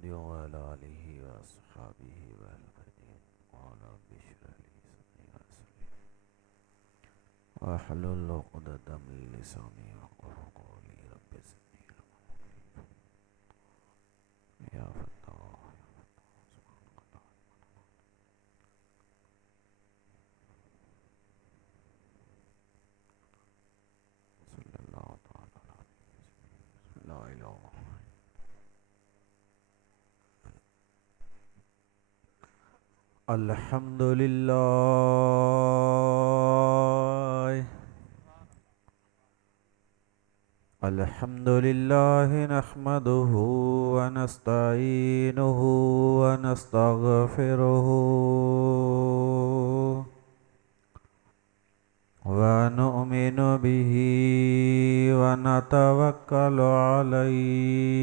محمد وعلى آله وأصحابه وأهل بيته قال رب اشرح لي صدري ويسر لي واحلل عقدة من لساني يفقهوا قولي رب زدني علما يا فتاح صلى الله تعالى على لا إله الحمد لله الحمد لله نحمده ونستعينه ونستغفره ونؤمن به ونتوكل عليه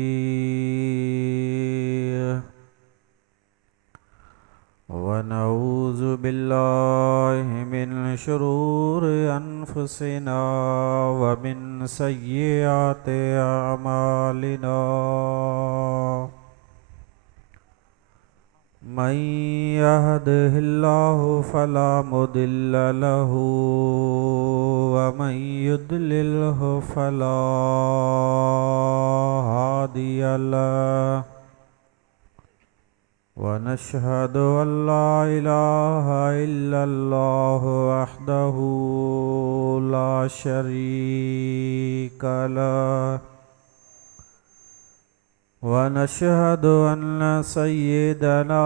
ونعوذ بالله من شرور أنفسنا ومن سيئات أعمالنا من يهده الله فلا مضل له ومن يضلله فلا هادي له ونشهد أن لا إله إلا الله وحده لا شريك له ونشهد أن سيدنا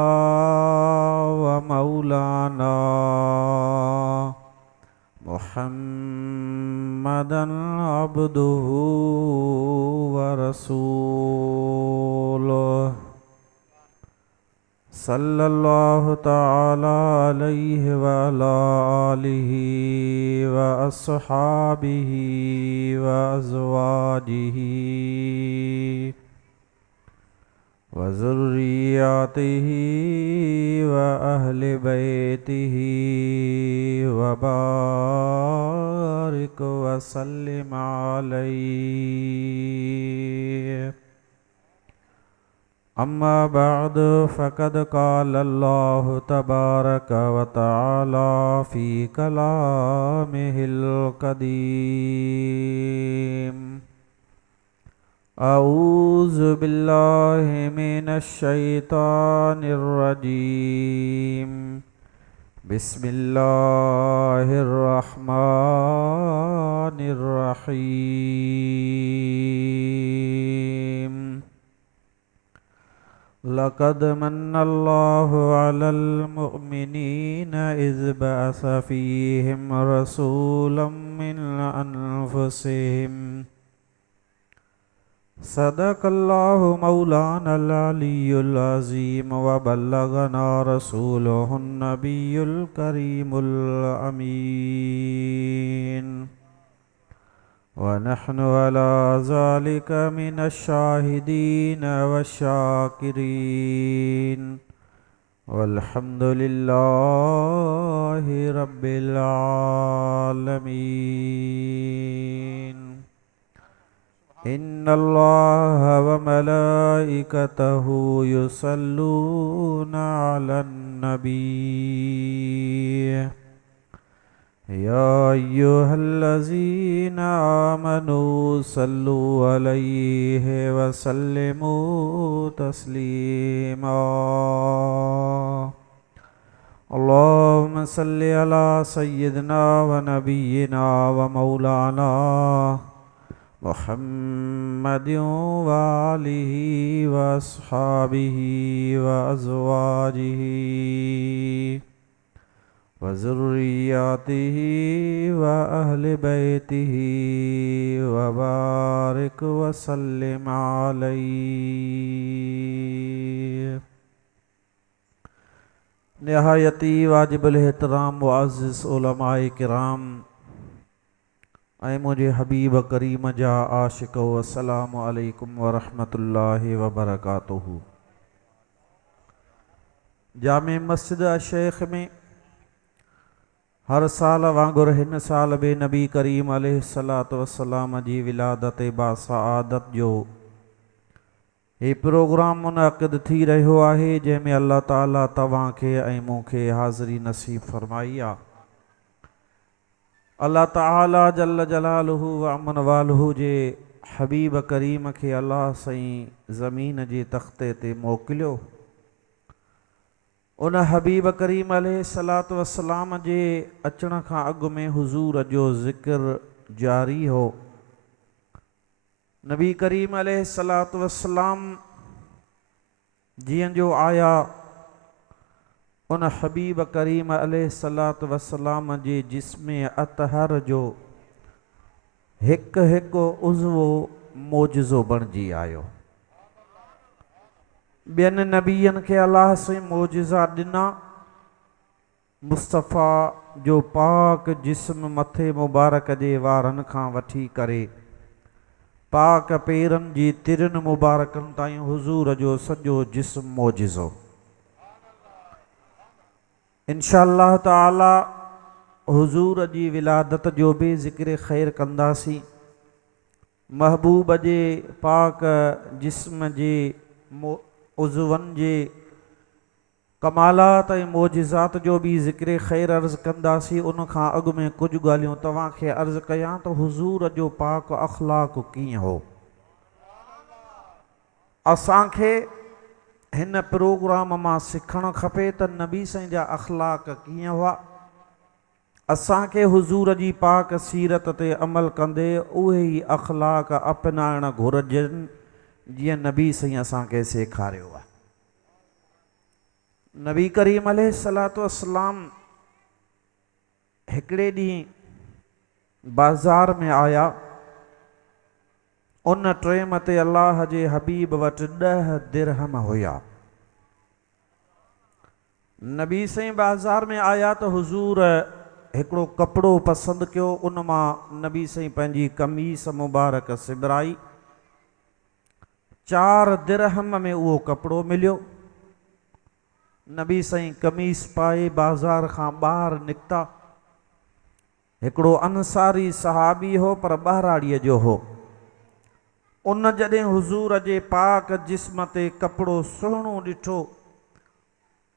ومولانا محمدا عبده ورسوله صلى الله تعالى عليه وعلى آله وأصحابه وأزواجه وذرياته وأهل بيته وبارك وسلم عليه أما بعد فقد قال الله تبارك وتعالى في كلامه القديم أعوذ بالله من الشيطان الرجيم بسم الله الرحمن الرحيم لقد من الله على المؤمنين إذ بعث فيهم رسولا من أنفسهم صدق الله مولانا العلي العظيم وبلغنا رسوله النبي الكريم الأمين ونحن على ذلك من الشاهدين والشاكرين والحمد لله رب العالمين إن الله وملائكته يصلون على النبي يا أيها الذين آمنوا صلوا عليه وسلموا تسليما اللهم صل على سيدنا ونبينا ومولانا محمد وآله وأصحابه وأزواجه وذرياته وأهل بيته وبارك وسلم عليه नहायती वाजिबुल एहतराम मुअज़्ज़िज़ उलमाए किराम ऐं मुझे हबीब करीम जा आशिक अस्सलामु अलैकुम वरहमतुल्लाहि वबरकातुहू। जामे मस्जिद शेख में हर साल वांगुर हिन साल बि नबी करीम अलैहिस्सलातु वस्सलाम जी विलादत बासआदत जो ये प्रोग्राम मुनक़िद थी रहियो आहे जंहिंमें अल्लाह ताला तव्हांखे ऐं मूंखे हाज़िरी नसीब फरमाई आहे। अल्लाह ताला जल जलालुहु व अमन वालुहु जे हबीब करीम खे अल्लाह साईं ज़मीन जे तख़्ते ते मोकिलियो। उन हबीब करीम अलैहिस्सलातु वस्सलाम जे अचण खां अॻु में हुज़ूर जो ज़िक्र जारी हो। नबी करीम अलैहिस्सलातु वस्सलाम जीअं जो आया उन हबीब करीम अलैहिस्सलातु वस्सलाम जे जिस्म अतहर जो हिकु हिकु उज़्वो मोजिज़ो बणिजी आयो। ॿियनि नबियनि खे अल्लाह से मोजिज़ा ॾिना। मुस्तफ़ा जो पाक जिस्म मथे मुबारक जे वारनि खां वठी करे पाक पेरनि जी तिरनि मुबारकनि ताईं हुज़ूर जो सॼो जिस्म मोजिज़ो। इंशाअल्लाह ताला हुज़ूर जी विलादत जो बि ज़िक्र ख़ैर कंदासीं। महबूब जे पाक जिस्म जे उज़वनि जे कमालात ऐं मोजिज़ात जो बि ज़िक्र ख़ैर अर्ज़ कंदासीं। उन खां अॻु में कुझु ॻाल्हियूं तव्हांखे अर्ज़ कयां त हुज़ूर जो पाक अख़लाक़ कीअं हो। असांखे हिन प्रोग्राम मां सिखणु खपे त नबी साईं जा अख़लाक़ कीअं हुआ। असांखे हुज़ूर जी पाक सीरत ते अमल कंदे उहे ई अख़लाक़ अपनाइण घुरिजनि जीअं नबी साईं असांखे सेखारियो आहे। नबी करीम अलैहिस्सलातु वस्सलाम हिकिड़े ॾींहुं बाज़ार में आया। उन टाइम ते अल्लाह जे हबीब वटि 10 दिरहम हुया। नबी साईं बाज़ार में आया त हुज़ूर हिकिड़ो कपिड़ो पसंदि कयो। उन मां नबी साईं पंहिंजी कमीस मुबारक सिबराई। 4 दिरहम में उहो कपिड़ो मिलियो। नबी साईं कमीस पाए बाज़ार खां ॿाहिरि निकिता। हिकिड़ो अंसारी सहाबी हो पर ॿाहिराड़ीअ जो हो। उन जॾहिं हुज़ूर जे पाक जिस्म ते कपिड़ो सुहिणो ॾिठो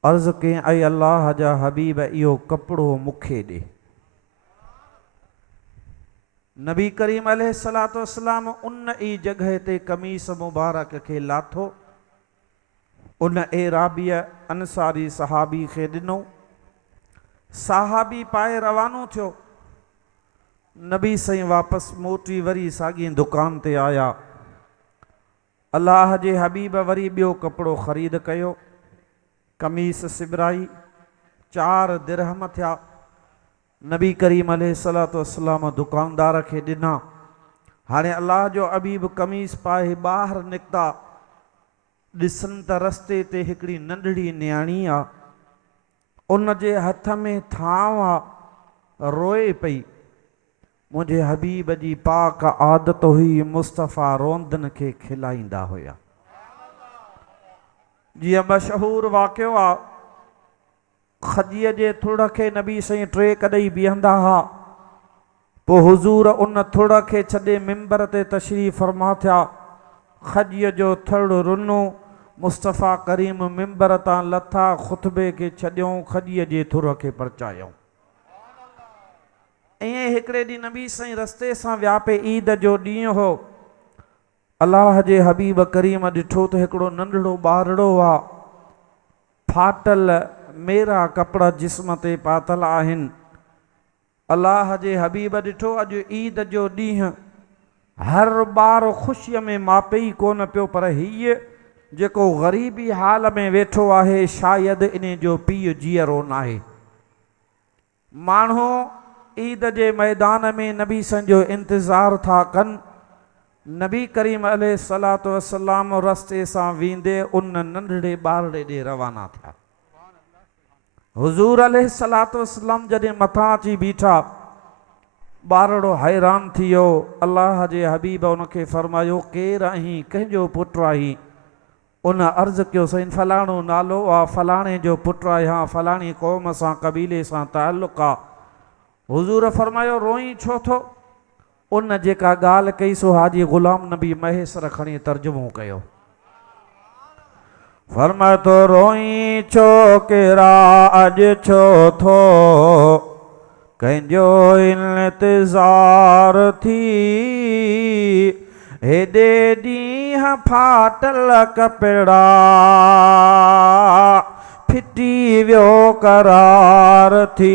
अर्ज़ कयईं ऐं अल्लाह जा हबीब इहो कपिड़ो मूंखे ॾे। नबी करीम अलैहिस्सलातु वस्सलाम उन ई जॻह ते कमीस मुबारक खे लाथो। उन एराबीअ अंसारी सहाबी खे ॾिनो। सहाबी पाए रवानो थियो। नबी साईं वापसि मोटी वरी साॻी दुकान ते आया। अल्लाह जे हबीब वरी ॿियो कपिड़ो ख़रीद कयो। कमीस सिबराई। 4 दिरहम थिया। नबी करीम अलैहिस्सलातु वस्सलाम दुकानदार खे ॾिना। हाणे अल्लाह जो हबीब कमीस पाए ॿाहिरि निकिता। ॾिसनि त रस्ते ते हिकिड़ी नंढड़ी न्याणी आहे। उन जे हथ में थांव आहे। रोए पई। मुंहिंजे हबीब जी पाक आदत हुई मुस्तफ़ा रोंदनि खे खिलाईंदा हुया। जीअं मशहूरु वाक़ियो आहे खजीअ जे थुड़ खे नबी साईं 3 कॾई बीहंदा हुआ। पोइ हुज़ूर उन थुड़ खे छॾे मिंबर ते तशरीफ़ फरमा थिया। खजीअ जो थुड़ रुनो। मुस्तफ़ा करीम मिंबर तां लथा। ख़ुतबे खे छॾियऊं। खजीअ जे थुड़ खे परचायूं। ईअं हिकिड़े ॾींहुं नबी साईं रस्ते सां विया पे। ईद जो ॾींहुं हो। अल्लाह जे हबीब करीम ॾिठो त हिकिड़ो नंढड़ो ॿारड़ो आहे। फाटल मेरा कपिड़ा जिस्म ते पातल आहिनि। अल्लाह जे हबीब ॾिठो अॼु ईद जो ॾींहुं हर ॿार ख़ुशीअ में मापे ई कोन पियो पर हीअ जेको ग़रीबी हाल में वेठो आहे शायदि इन जो पीउ जीअरो न आहे। माण्हू ईद जे मैदान में नबी साईं जो इंतज़ारु था कनि। नबी करीम अलैहिस्सलातु वस्सलाम रस्ते सां वेंदे उन नंढड़े ॿारड़े ॾे रवाना थिया। हुज़ूर अलैहिस्सलातु वस्सलाम जॾहिं मथां अची बीठा ॿारड़ो हैरान थी वियो। अल्लाह जे हबीब उनखे फरमायो केरु आहीं, कंहिंजो पुटु आहीं? उन अर्ज़ कयो साईं फलाणो नालो आहे, फलाणे जो पुटु आहियां, फलाणी क़ौम सां कबीले सां ताल्लुक़ आहे। हुज़ूर फरमायो रोई छो थो? उन जेका ॻाल्हि कई सो हाजी ग़ुलाम नबी महेसर खणी तर्जुमो कयो। फरमाए तो रोई छोकिरा अॼु छो थो कंहिंजो इंतज़ार थी हेॾे ॾींहं फाटल कपिड़ा फिटी वियो करार थी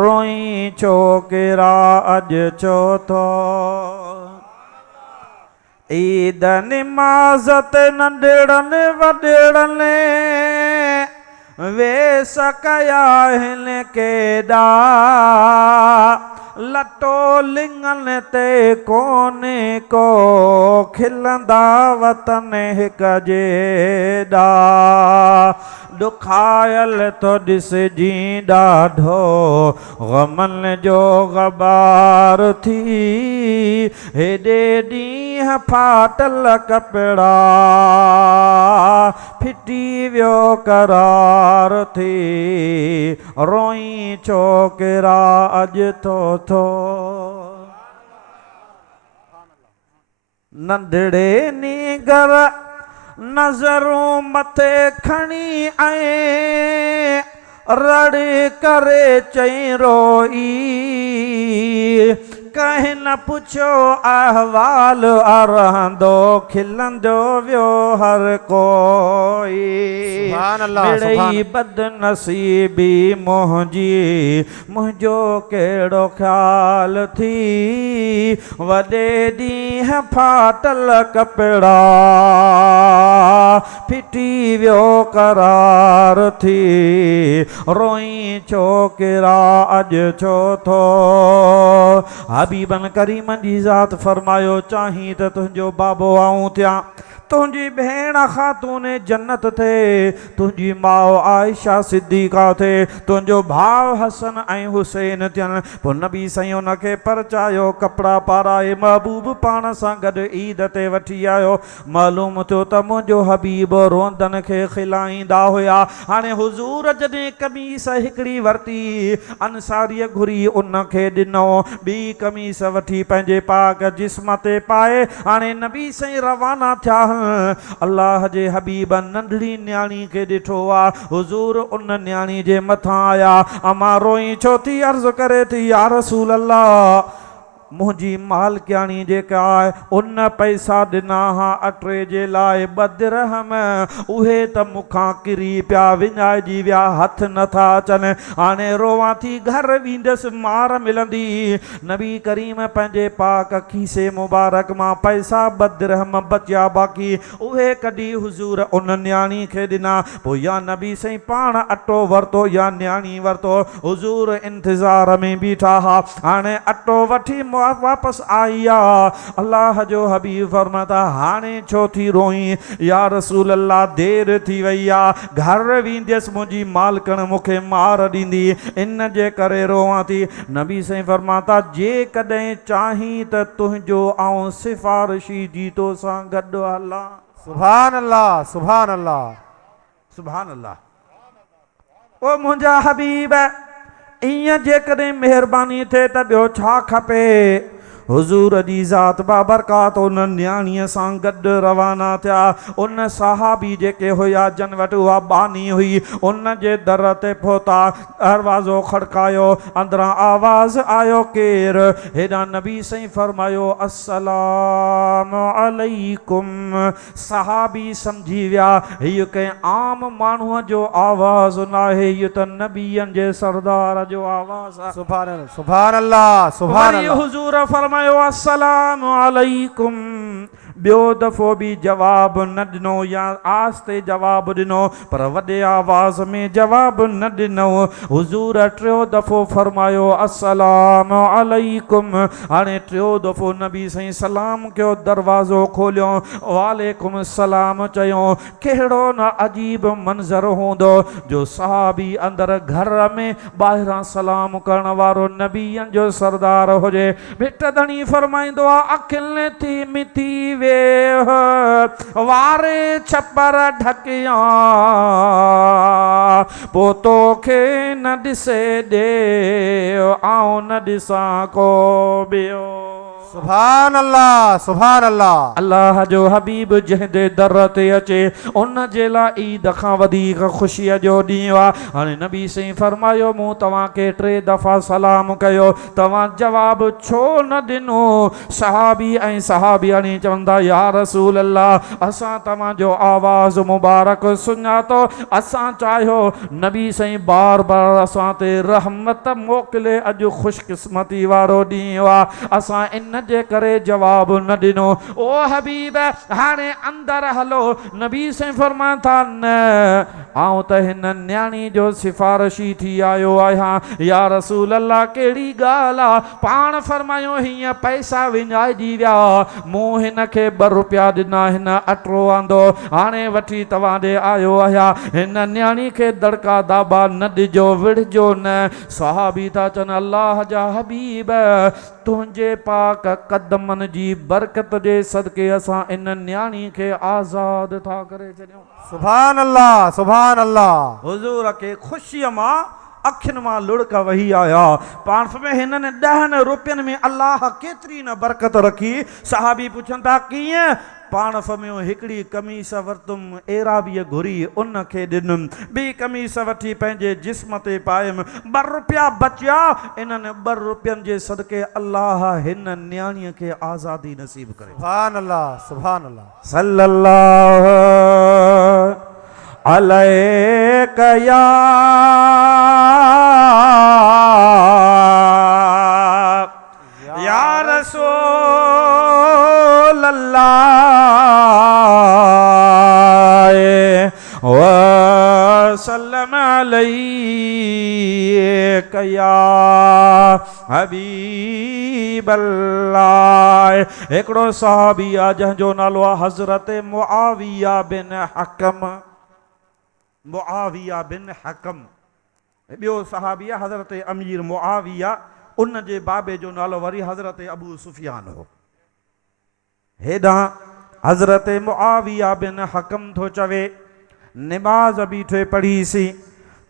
रोई छोकिरा अॼु छो थो ईद निमाज़ ते नंढड़नि वॾड़नि वेस कया आहिनि केॾा लटो लिङनि ते कोन्हे को खिलंदा वतन हिक जेॾा दुखायल तो ॾिसजी ॾाढो ग़मनि जो ग़बार थी हेॾे ॾींहं फाटल कपिड़ा फिटी वियो करार थी रोई छोकिरा अॼु थो नंढड़े नीगर नज़रूं मथे खणी ऐं रड़ करे चई रोई कंहिं न पुछो अहवाल रहंदो खिलंदो वियो हर कोई मिड़ई बदनसीबी मुंहिंजो कहिड़ो ख़्याल थी वॾे ॾींहं फाटल कपिड़ा फिटी वियो करार थी रोई छोकिरा अॼु छो थो हबीबन करीमन जी ज़ात फरमायो चाहीं त तुंहिंजो बाबो आऊं थियां तुंहिंजी भेण ख़ातून जन्नत थे तुंहिंजी माउ आयशा सिद्दीक़ा थे तुंहिंजो भाउ हसन ऐं हुसैन थियनि पोइ नबी साईं उनखे परचायो कपिड़ा पाराए महबूब पाण सां गॾु ईद ते वठी आयो मालूम थियो त मुंहिंजो हबीब रोंदनि खे खिलाईंदा हुया हाणे हुज़ूर जॾहिं कमीस हिकिड़ी वरिती अंसारीअ घुरी उनखे ॾिनो ॿी कमीस वठी पंहिंजे पाक जिस्म ते पाए हाणे नबी साईं रवाना थिया अल्लाह जे हबीब नंढड़ी न्याणी खे ॾिठो आहे हुज़ूर उन न्याणी जे मथां आया अमा रोई छो थी अर्ज़ करे थी या रसूल अल्लाह मुंहिंजी मालकियाणी जेका आहे उन पैसा ॾिना हा अटरे जे लाइ बदिरहम उहे त मूंखां किरी पिया विञाइजी विया हथ नथा अचनि हाणे रोवां थी घर वेंदसि मार मिलंदी नबी करीम पंहिंजे पाक खीसे मुबारक मां पैसा बदिरहम बचिया बाक़ी उहे कढी हुज़ूर उन न्याणी खे ॾिना पोइ या नबी साईं पाण अटो वरितो या न्याणी वरितो हुज़ूर इंतज़ार में बीठा हा हाणे अटो वठी वापस आई अल्लाह जो हबीब फरमाता हाणे छो थी रोई या रसूल अल्लाह देर थी वई आहे घर वेंदसि मुंहिंजी मालकण मूंखे मार ॾींदी इन जे करे रोवां थी नबी साईं फरमाता जे कॾहिं चाहीं त तुंहिंजो आऊं सिफारिशी जी तोसां गॾु हलां सुभान अल्लाह सुभान अल्लाह सुभान अल्लाह ओ मुंहिंजा हबीब ईअं जेकॾहिं महिरबानी थिए त ॿियो छा खपे हुज़ूर जी ज़ात बाबरकात उन न्याणीअ सां गॾु रवाना थिया उन सहाबी जेके हुया जन वटि उहा बानी हुई उन जे दर ते पहुता दरवाज़ो खड़कायो अंदरां आवाज़ आयो केरु हेॾां नबी साईं फरमायो अस्सलामु अलैकुम सहाबी सम्झी विया हीअ कंहिं आम माण्हूअ जो आवाज़ न आहे इहो त नबीअनि जे सरदार जो आवाज़ आहे सुभान अल्लाह सुभान अल्लाह हुज़ूर फरमायो अस्सलामु अलैकुम ॿियो दफ़ो बि जवाबु न ॾिनो या आस्ते जवाबु ॾिनो पर वॾे आवाज़ में जवाबु न ॾिनो हुज़ूर टियों दफ़ो फरमायो अस्सलामु अलैकुम हाणे टियों दफ़ो नबी साईं सलाम कयो दरवाज़ो खोलियो वालेकुम सलाम चयो कहिड़ो न अजीब मंज़र हूंदो जो सहाबी अंदरि घर में ॿाहिरां सलाम करण वारो नबीअनि जो सरदार हुजे भिट धणी फरमाईंदो आहे अखियुनि थी मिथी वारे छपर ढकिया पोइ तोखे न ॾिसे ॾे आऊं न ॾिसां को ॿियो सुभान अल्लाह सुभान अल्लाह अल्लाह जो हबीब जंहिंजे दर ते अचे उन जे लाइ ईद खां वधीक ख़ुशीअ जो ॾींहुं आहे। हाणे नबी साईं फरमायो मूं तव्हांखे 3 दफ़ा सलाम कयो, तव्हां जवाबु छो न ॾिनो? सहाबी ऐं सहाबियाणी चवंदा या रसूल अल्लाह असां तव्हांजो आवाज़ मुबारक सुञातो, असां चाहियो नबी साईं बार बार असां ते रहमत मोकिले, अॼु ख़ुशकिस्मती वारो ॾींहुं आहे, असां इन जे करे जवाब न ॾिनो। ओ हबीब हाणे अंदर हलो। नबी से फरमान था न आऊं त हिन न्याणी जो सिफारिशी थी आयो आहियां। या रसूल अल्लाह कहिड़ी ॻाल्हि आहे? पाण फरमायो हीअं पैसा विञाइजी विया, मूं हिन खे 2 रुपया ॾिना, हिन अटरो आंदो, हाणे वठी तव्हां ॾे आयो आहियां, हिन न्याणी खे दड़का दाबा न ॾिजो, विढ़जो न। सहाबी था चवनि अल्लाह जा हबीब तुंहिंजे पाक कदमनि जी बरकत जे सदके असां इन न्याणी खे आज़ाद था करे छॾियूं। सुभान अल्लाह सुभान अल्लाह। हुजूर खे ख़ुशीअ मां अखियुनि मां लुड़क वही आया। पाण में हिननि 10 रुपयनि में अल्लाह केतिरी न बरकत रखी। सहाबी पुछनि था कीअं? पाण फमियो हिकिड़ी कमीस वरितुम, एराबीअ घुरी उन खे ॾिनुमि, ॿी कमीस वठी पंहिंजे जिस्म ते पायमि, 2 रुपया बचिया, इन्हनि 2 रुपयनि जे सदके अल्लाह हिन न्याणीअ खे आज़ादी नसीब करे। सुभान अल्लाह सुभान अल्लाह। सल्लल्लाहु अलैका या रसूल अल्लाह वसल्लम अलैका या हबीब अल्लाह। हिकिड़ो सहाबी आहे जंहिंजो नालो आहे हज़रत मुआविया बिन हकम। मुआविया बिन हकम। ॿियो सहाबी आहे हज़रत अमीर मुआविया, उन जे बाबे जो नालो वरी हज़रत अबू सुफियान हो। हेॾां हज़रत मुआविया बिन हकम थो चवे निमाज़ बीठे पढ़ीसीं,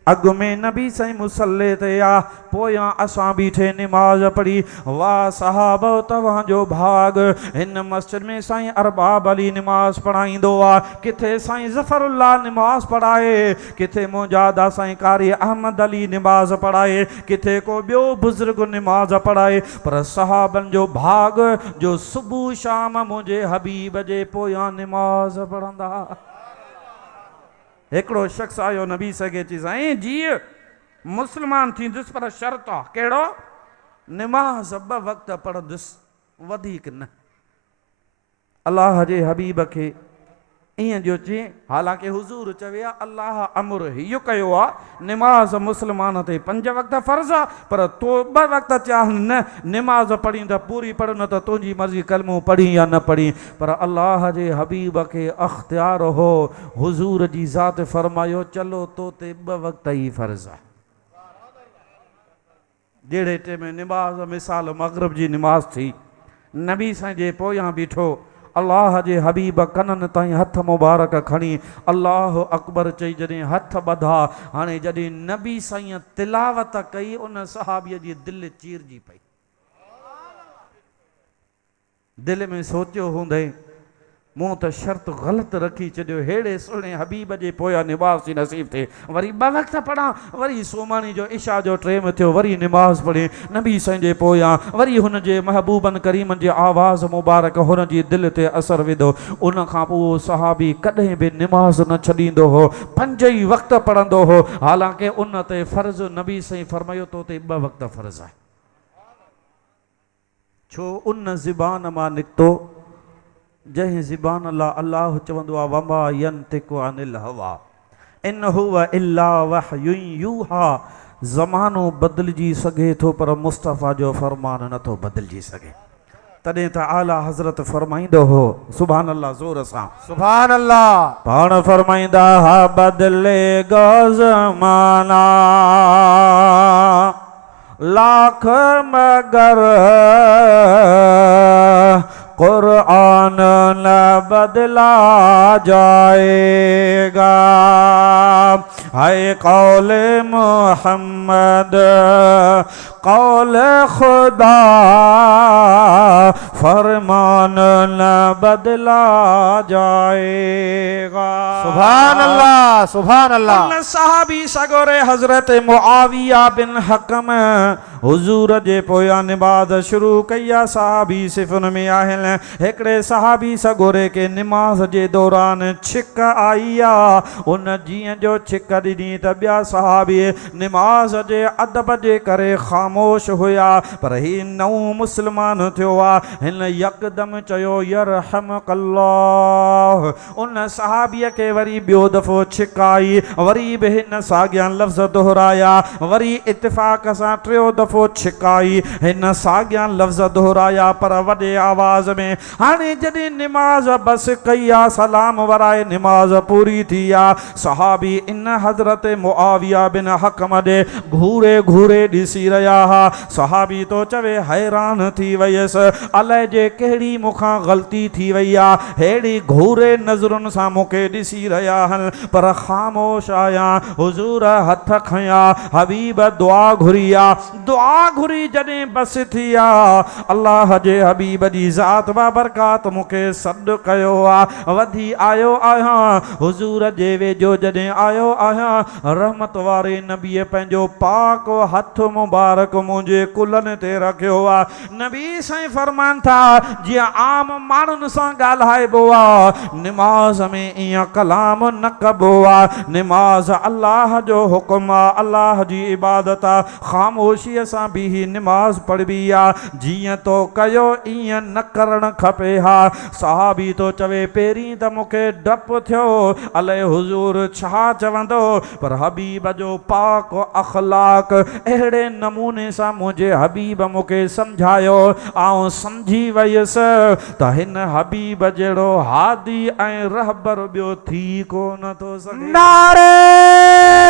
अॻु में नबी साईं मुसल्ले ते आ, पोयां असां बीठे निमाज़ पढ़ी। वाह सहाबो तव्हांजो भाग, हिन मस्जिद में साईं अरबाब अली निमाज़ पढ़ाईंदो आहे, किथे साईं ज़फ़रुल्लाह निमाज़ पढ़ाए, किथे मुजादा साईं कारी अहमद अली निमाज़ पढ़ाए, किथे को ॿियो बुज़ुर्ग निमाज़ पढ़ाए, पर सहाबनि जो भाग जो सुबुह शाम मुंहिंजे हबीब जे पोयां निमाज़ पढ़ंदा। हिकिड़ो शख़्स आयो नबी सगे चई साईं जीअं मुस्लमान थींदुसि पर शर्त आहे। कहिड़ो? निमाज़ 2 वक़्त पढ़ंदुसि, वधीक न। अल्लाह जे हबीब खे ईअं जो चई, हालांकि हुज़ूर चवे अल्लाह अमुर इहो कयो आहे निमाज़ मुस्लमान ते 5 वक़्त फ़र्ज़ आहे, पर तो 2 वक़्त चया न निमाज़ पढ़ी त पूरी पढ़, न त तुंहिंजी मर्ज़ी कलमो पढ़ी या न पढ़ी। पर अल्लाह जे हबीब खे अख़्तियार हो, हुज़ूर जी ज़ात फरमायो चलो तो ते 2 वक़्त ई फ़र्ज़ आहे। जहिड़े टे में निमाज़ मिसाल मग़रिब जी निमाज़ थी, नबी साईं जे पोयां बीठो, अल्लाह जे हबीब कननि ताईं हथ मुबारक खणी अल्लाह अकबर चई, जॾहिं हथ ॿधा, हाणे जॾहिं नबी साईं तिलावत कई उन सहाबीअ जी दिलि चीरजी पई। दिलि में सोचियो हूंदई मूं त शर्त ग़लति रखी छॾियो, हेड़े सुहिणे हबीब जे पोयां निमाज़ नसीब थिए, वरी 2 वक़्त पढ़ां, वरी सोमानी जो इशा जो टाइम थियो, वरी निमाज़ पढ़े नबी साईं जे पोयां, वरी हुन जे महबूबनि करीमनि जे आवाज़ मुबारक हुन जी दिलि ते असरु विधो। उन खां पोइ सहाबी कॾहिं बि निमाज़ न छॾींदो हो, 5 ई वक़्त पढ़ंदो हो, हालांकि उन ते फ़र्ज़ नबी साईं फरमायो तो ते 2 वक़्त फ़र्ज़ आहे। छो? उन ज़बान मां निकितो जंहिं ज़बान ला अल्लाह चवंदो आहे वमा यंतिकु अनिल हवा इन हुवा इल्ला वहयुन यूहा। ज़मानो बदिलजी सघे थो पर मुस्तफ़ा जो फरमान नथो बदिलजी सघे। तॾहिं त आला हज़रत फरमाईंदो हो, सुभान अल्लाह ज़ोर सां सुभान अल्लाह। पाण फरमाईंदा हा बदिलेगा ज़माना लाख मगर कुरान न बदला जाएगा। है कौल मोहम्मद कौल खुदा, फरमान न बदला जाएगा। सुभान अल्लाह, सुभान अल्लाह। सहाबी सगोरे हजरत मुआविया बिन हकम हुजूर जे पोयां निमाज़ शुरू कया। सहाबी सिफ़ुन में आहिनि। हिकिड़े सहाबी सगोरे के निमाज़ जे दौरान छिक आई आ। उन जीअं जो छिक ॾिनी त ॿिया सहाबी निमाज़ जे अदब जे करे ख़ामोश हुया, पर ही नओं मुस्लमान थियो आहे। हिन यकदम चयो यरहमकल्लाह। उन सहाबीअ के वरी ॿियो दफ़ो छिक आई, वरी बि हिन साॻिया लफ़्ज़ दोहराया, वरी इत्तिफ़ाक़ सां टियों दफ़ो छिकाई, हिन साॻिया लफ़्ज़ दोहराया पर वॾे आवाज़ में। हाणे जॾहिं निमाज़ बस कई आहे, सलाम वराए निमाज़ पूरी थी आहे, सहाबी इन हज़रत मुआविया बिन हकम ॾे घूरे घूरे ॾिसी रहिया हुआ। सहाबी तो चवे हैरान थी वयसि, अलाए जे कहिड़ी मूंखां ग़लती थी वई आहे, हेड़ी घूरे नज़रुनि सां मूंखे ॾिसी रहिया आहिनि, पर ख़ामोश आहियां। हुज़ूर हथ खयां, हबीब दुआ घुरी आहे। दुआ घुरी जॾहिं बस थी आहे, अल्लाह जे हबीब जी ज़ात बाबरकात मूंखे सॾु कयो आहे। वधी आयो आहियां हुज़ूर जे वेझो, जॾहिं आयो आहियां रहमत वारे नबीअ पंहिंजो पाक हथ मुबारक मुंहिंजे कुलनि ते रखियो आहे। नबी साईं फरमान था, जीअं आम माण्हुनि सां ॻाल्हाइबो आहे, निमाज़ में ईअं कलाम न कबो आहे। निमाज़ अल्लाह जो हुकुम आहे, अल्लाह जी इबादत आहे। ख़ामोशीअ सां बि ही निमाज़ पढ़बी आहे। जीअं तो कयो ईअं न करणु खपे हा। सहाबी तो चवे पहिरीं त मूंखे डपु थियो, अलाए हुज़ूर छा चवंदो, पर हबीब जो पाक अखलाक अहिड़े नमूने सां मुंहिंजे हबीब मूंखे सम्झायो, आउं सम्झी वयसि त हिन हबीब जहिड़ो हादी ऐं रहबर ॿियो थी कोन थो सघे। नारे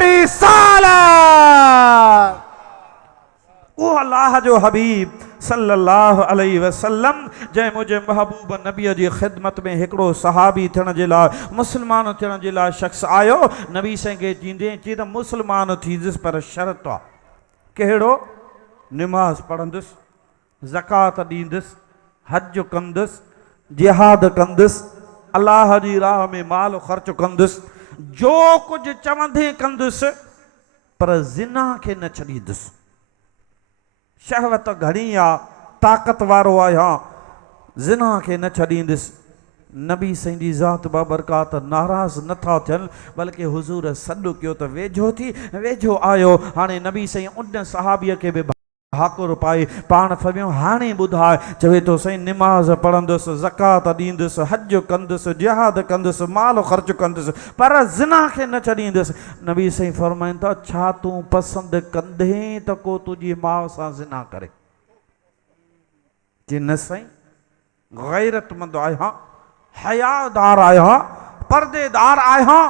रिसालत। वो अल्लाह जो हबीब सल्लल्लाहु अलैहि वसल्लम, जंहिं मुंहिंजे महबूब नबीअ जी ख़िदमत में हिकिड़ो सहाबी थियण जे लाइ, मुस्लमान थियण जे लाइ शख़्स आयो। नबी साईं खे चईं त मुस्लमान थींदुसि पर शर्त आहे। कहिड़ो? निमाज़ पढ़ंदुसि, ज़कात ॾींदुसि, हज कंदुसि, जिहाद कंदुसि, अल्लाह जी राह में माल ख़र्च कंदुसि, जो कुझु चवंदे कंदुसि, पर ज़िना खे न छॾींदुसि। शहवत घणी आहे, ताक़त वारो आहियां, ज़िना खे न छॾींदुसि। नबी साईं जी ज़ात बाबरकात नाराज़ नथा थियनि, बल्कि हुज़ूर सॾु कयो त वेझो थी। वेझो आयो। हाणे नबी साईं उन सहाबीअ खे बि हाकुर पाए पाण फरमियो, हाणे ॿुधाए। चवे तो साईं निमाज़ पढ़ंदुसि, ज़कात ॾींदुसि, हज कंदुसि, जिहाद कंदुसि, माल ख़र्च कंदुसि, पर ज़िना खे न छॾींदुसि। नबी साईं फरमाइनि था, छा तूं पसंदि कंदे त को तुंहिंजी माउ सां ज़िना करे? चई न साईं, गैरतमंद आहियां, हयादार आहियां, पर्देदार आहियां।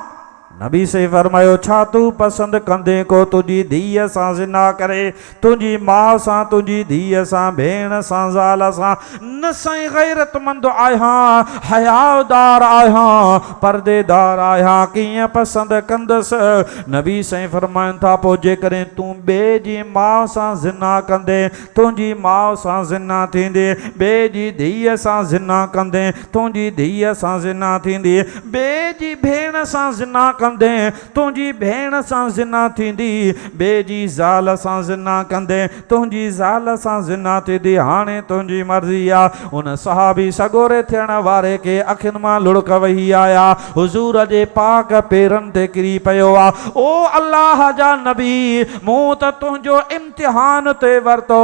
नबी साईं फरमायो, छा तूं पसंदि कंदे को तुंहिंजी धीअ सां ज़िना करे, तुंहिंजी माउ सां, तुंहिंजी धीअ सां, भेण सां, ज़ाल सां? न साईं, गैरतमंद आहियां, हयादार आहियां, पर्देदार आहियां, कीअं पसंदि कंदुसि? नबी साईं फरमाइनि था, पोइ जेकॾहिं तूं ॿिए जी माउ सां ज़िना कंदे, तुंहिंजी माउ सां ज़िना थींदी, ॿिए जी धीअ सां ज़िना कंदे, तुंहिंजी धीअ सां ज़िना थींदी, ॿिए जी भेण सां ज़िना कंदे, तुंहिंजी भेण सां ज़िना थींदी, ॿिए जी ज़ाल सां ज़िना कंदे, तुंहिंजी ज़ाल सां ज़िना थींदी। हाणे तुंहिंजी मर्ज़ी आहे। उन सहाबी सगोरे थियण वारे खे अखियुनि मां लुढ़क वही आया, हुज़ूर जे पाक पेरनि ते किरी पियो आहे। ओ अल्लाह जा नबी, मूं त तुंहिंजो इम्तिहान ते वरितो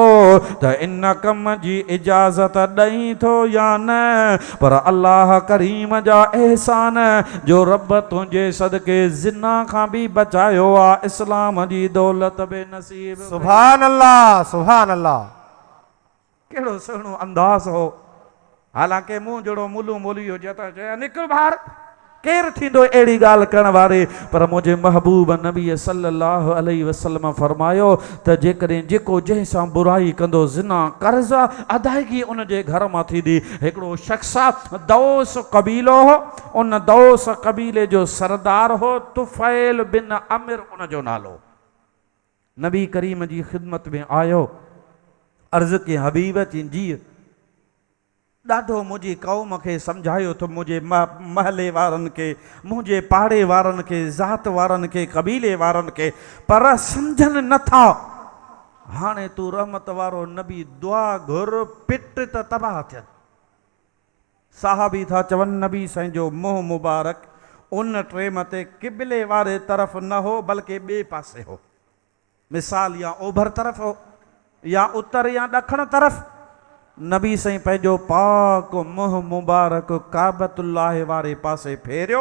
त इन कम जी इजाज़त ॾेई थो या न, पर अल्लाह करीम जा एहसान जो रब तुंहिंजे सदके ज़िना खां भी बचायो आहे, इस्लाम जी दौलत बे नसीब। सुभान अल्लाह, सुभान अल्लाह। कहिड़ो सुहिणो अंदाज़ हो। हालांकि मूं जहिड़ो मुलू मोली हुजे त चए निकिर ॿाहिरि, केर थींदो अहिड़ी ॻाल्हि करण वारे। पर मुंहिंजे महबूब नबी सल्लल्लाहु अलैहि वसल्लम फरमायो त जेकॾहिं जेको जंहिंसां बुराई कंदो ज़िना कर्ज़ अदायगी उन जे घर मां थींदी। हिकिड़ो शख़्स आहे दौस कबीलो हो, उन दौस कबीले जो सरदार हो तुफ़ैल बिन अमिर उन जो नालो। नबी करीम जी ख़िदमत में आयो, अर्ज़ के हबीब जी ॾाढो मुंहिंजी क़ौम खे सम्झायो त मुंहिंजे महले वारनि खे, मुंहिंजे पाड़े वारनि खे, ज़ात वारनि खे, कबीले वारनि खे, पर सम्झनि नथा। हाणे तूं रहमत वारो नबी दुआ घुर पिट त तबाह थियनि। साहबी था चवनि नबी साईं जो मुंहुं मुबारक उन ट्रेम ते किबले वारे तरफ़ न हो बल्कि ॿिए पासे हो। मिसाल या ओभर तरफ़ हो या उत्तर या ॾखण तरफ़। नबी साईं पंहिंजो पाक मुंहुं मुबारक काबतुल्लाह वारे पासे फेरियो,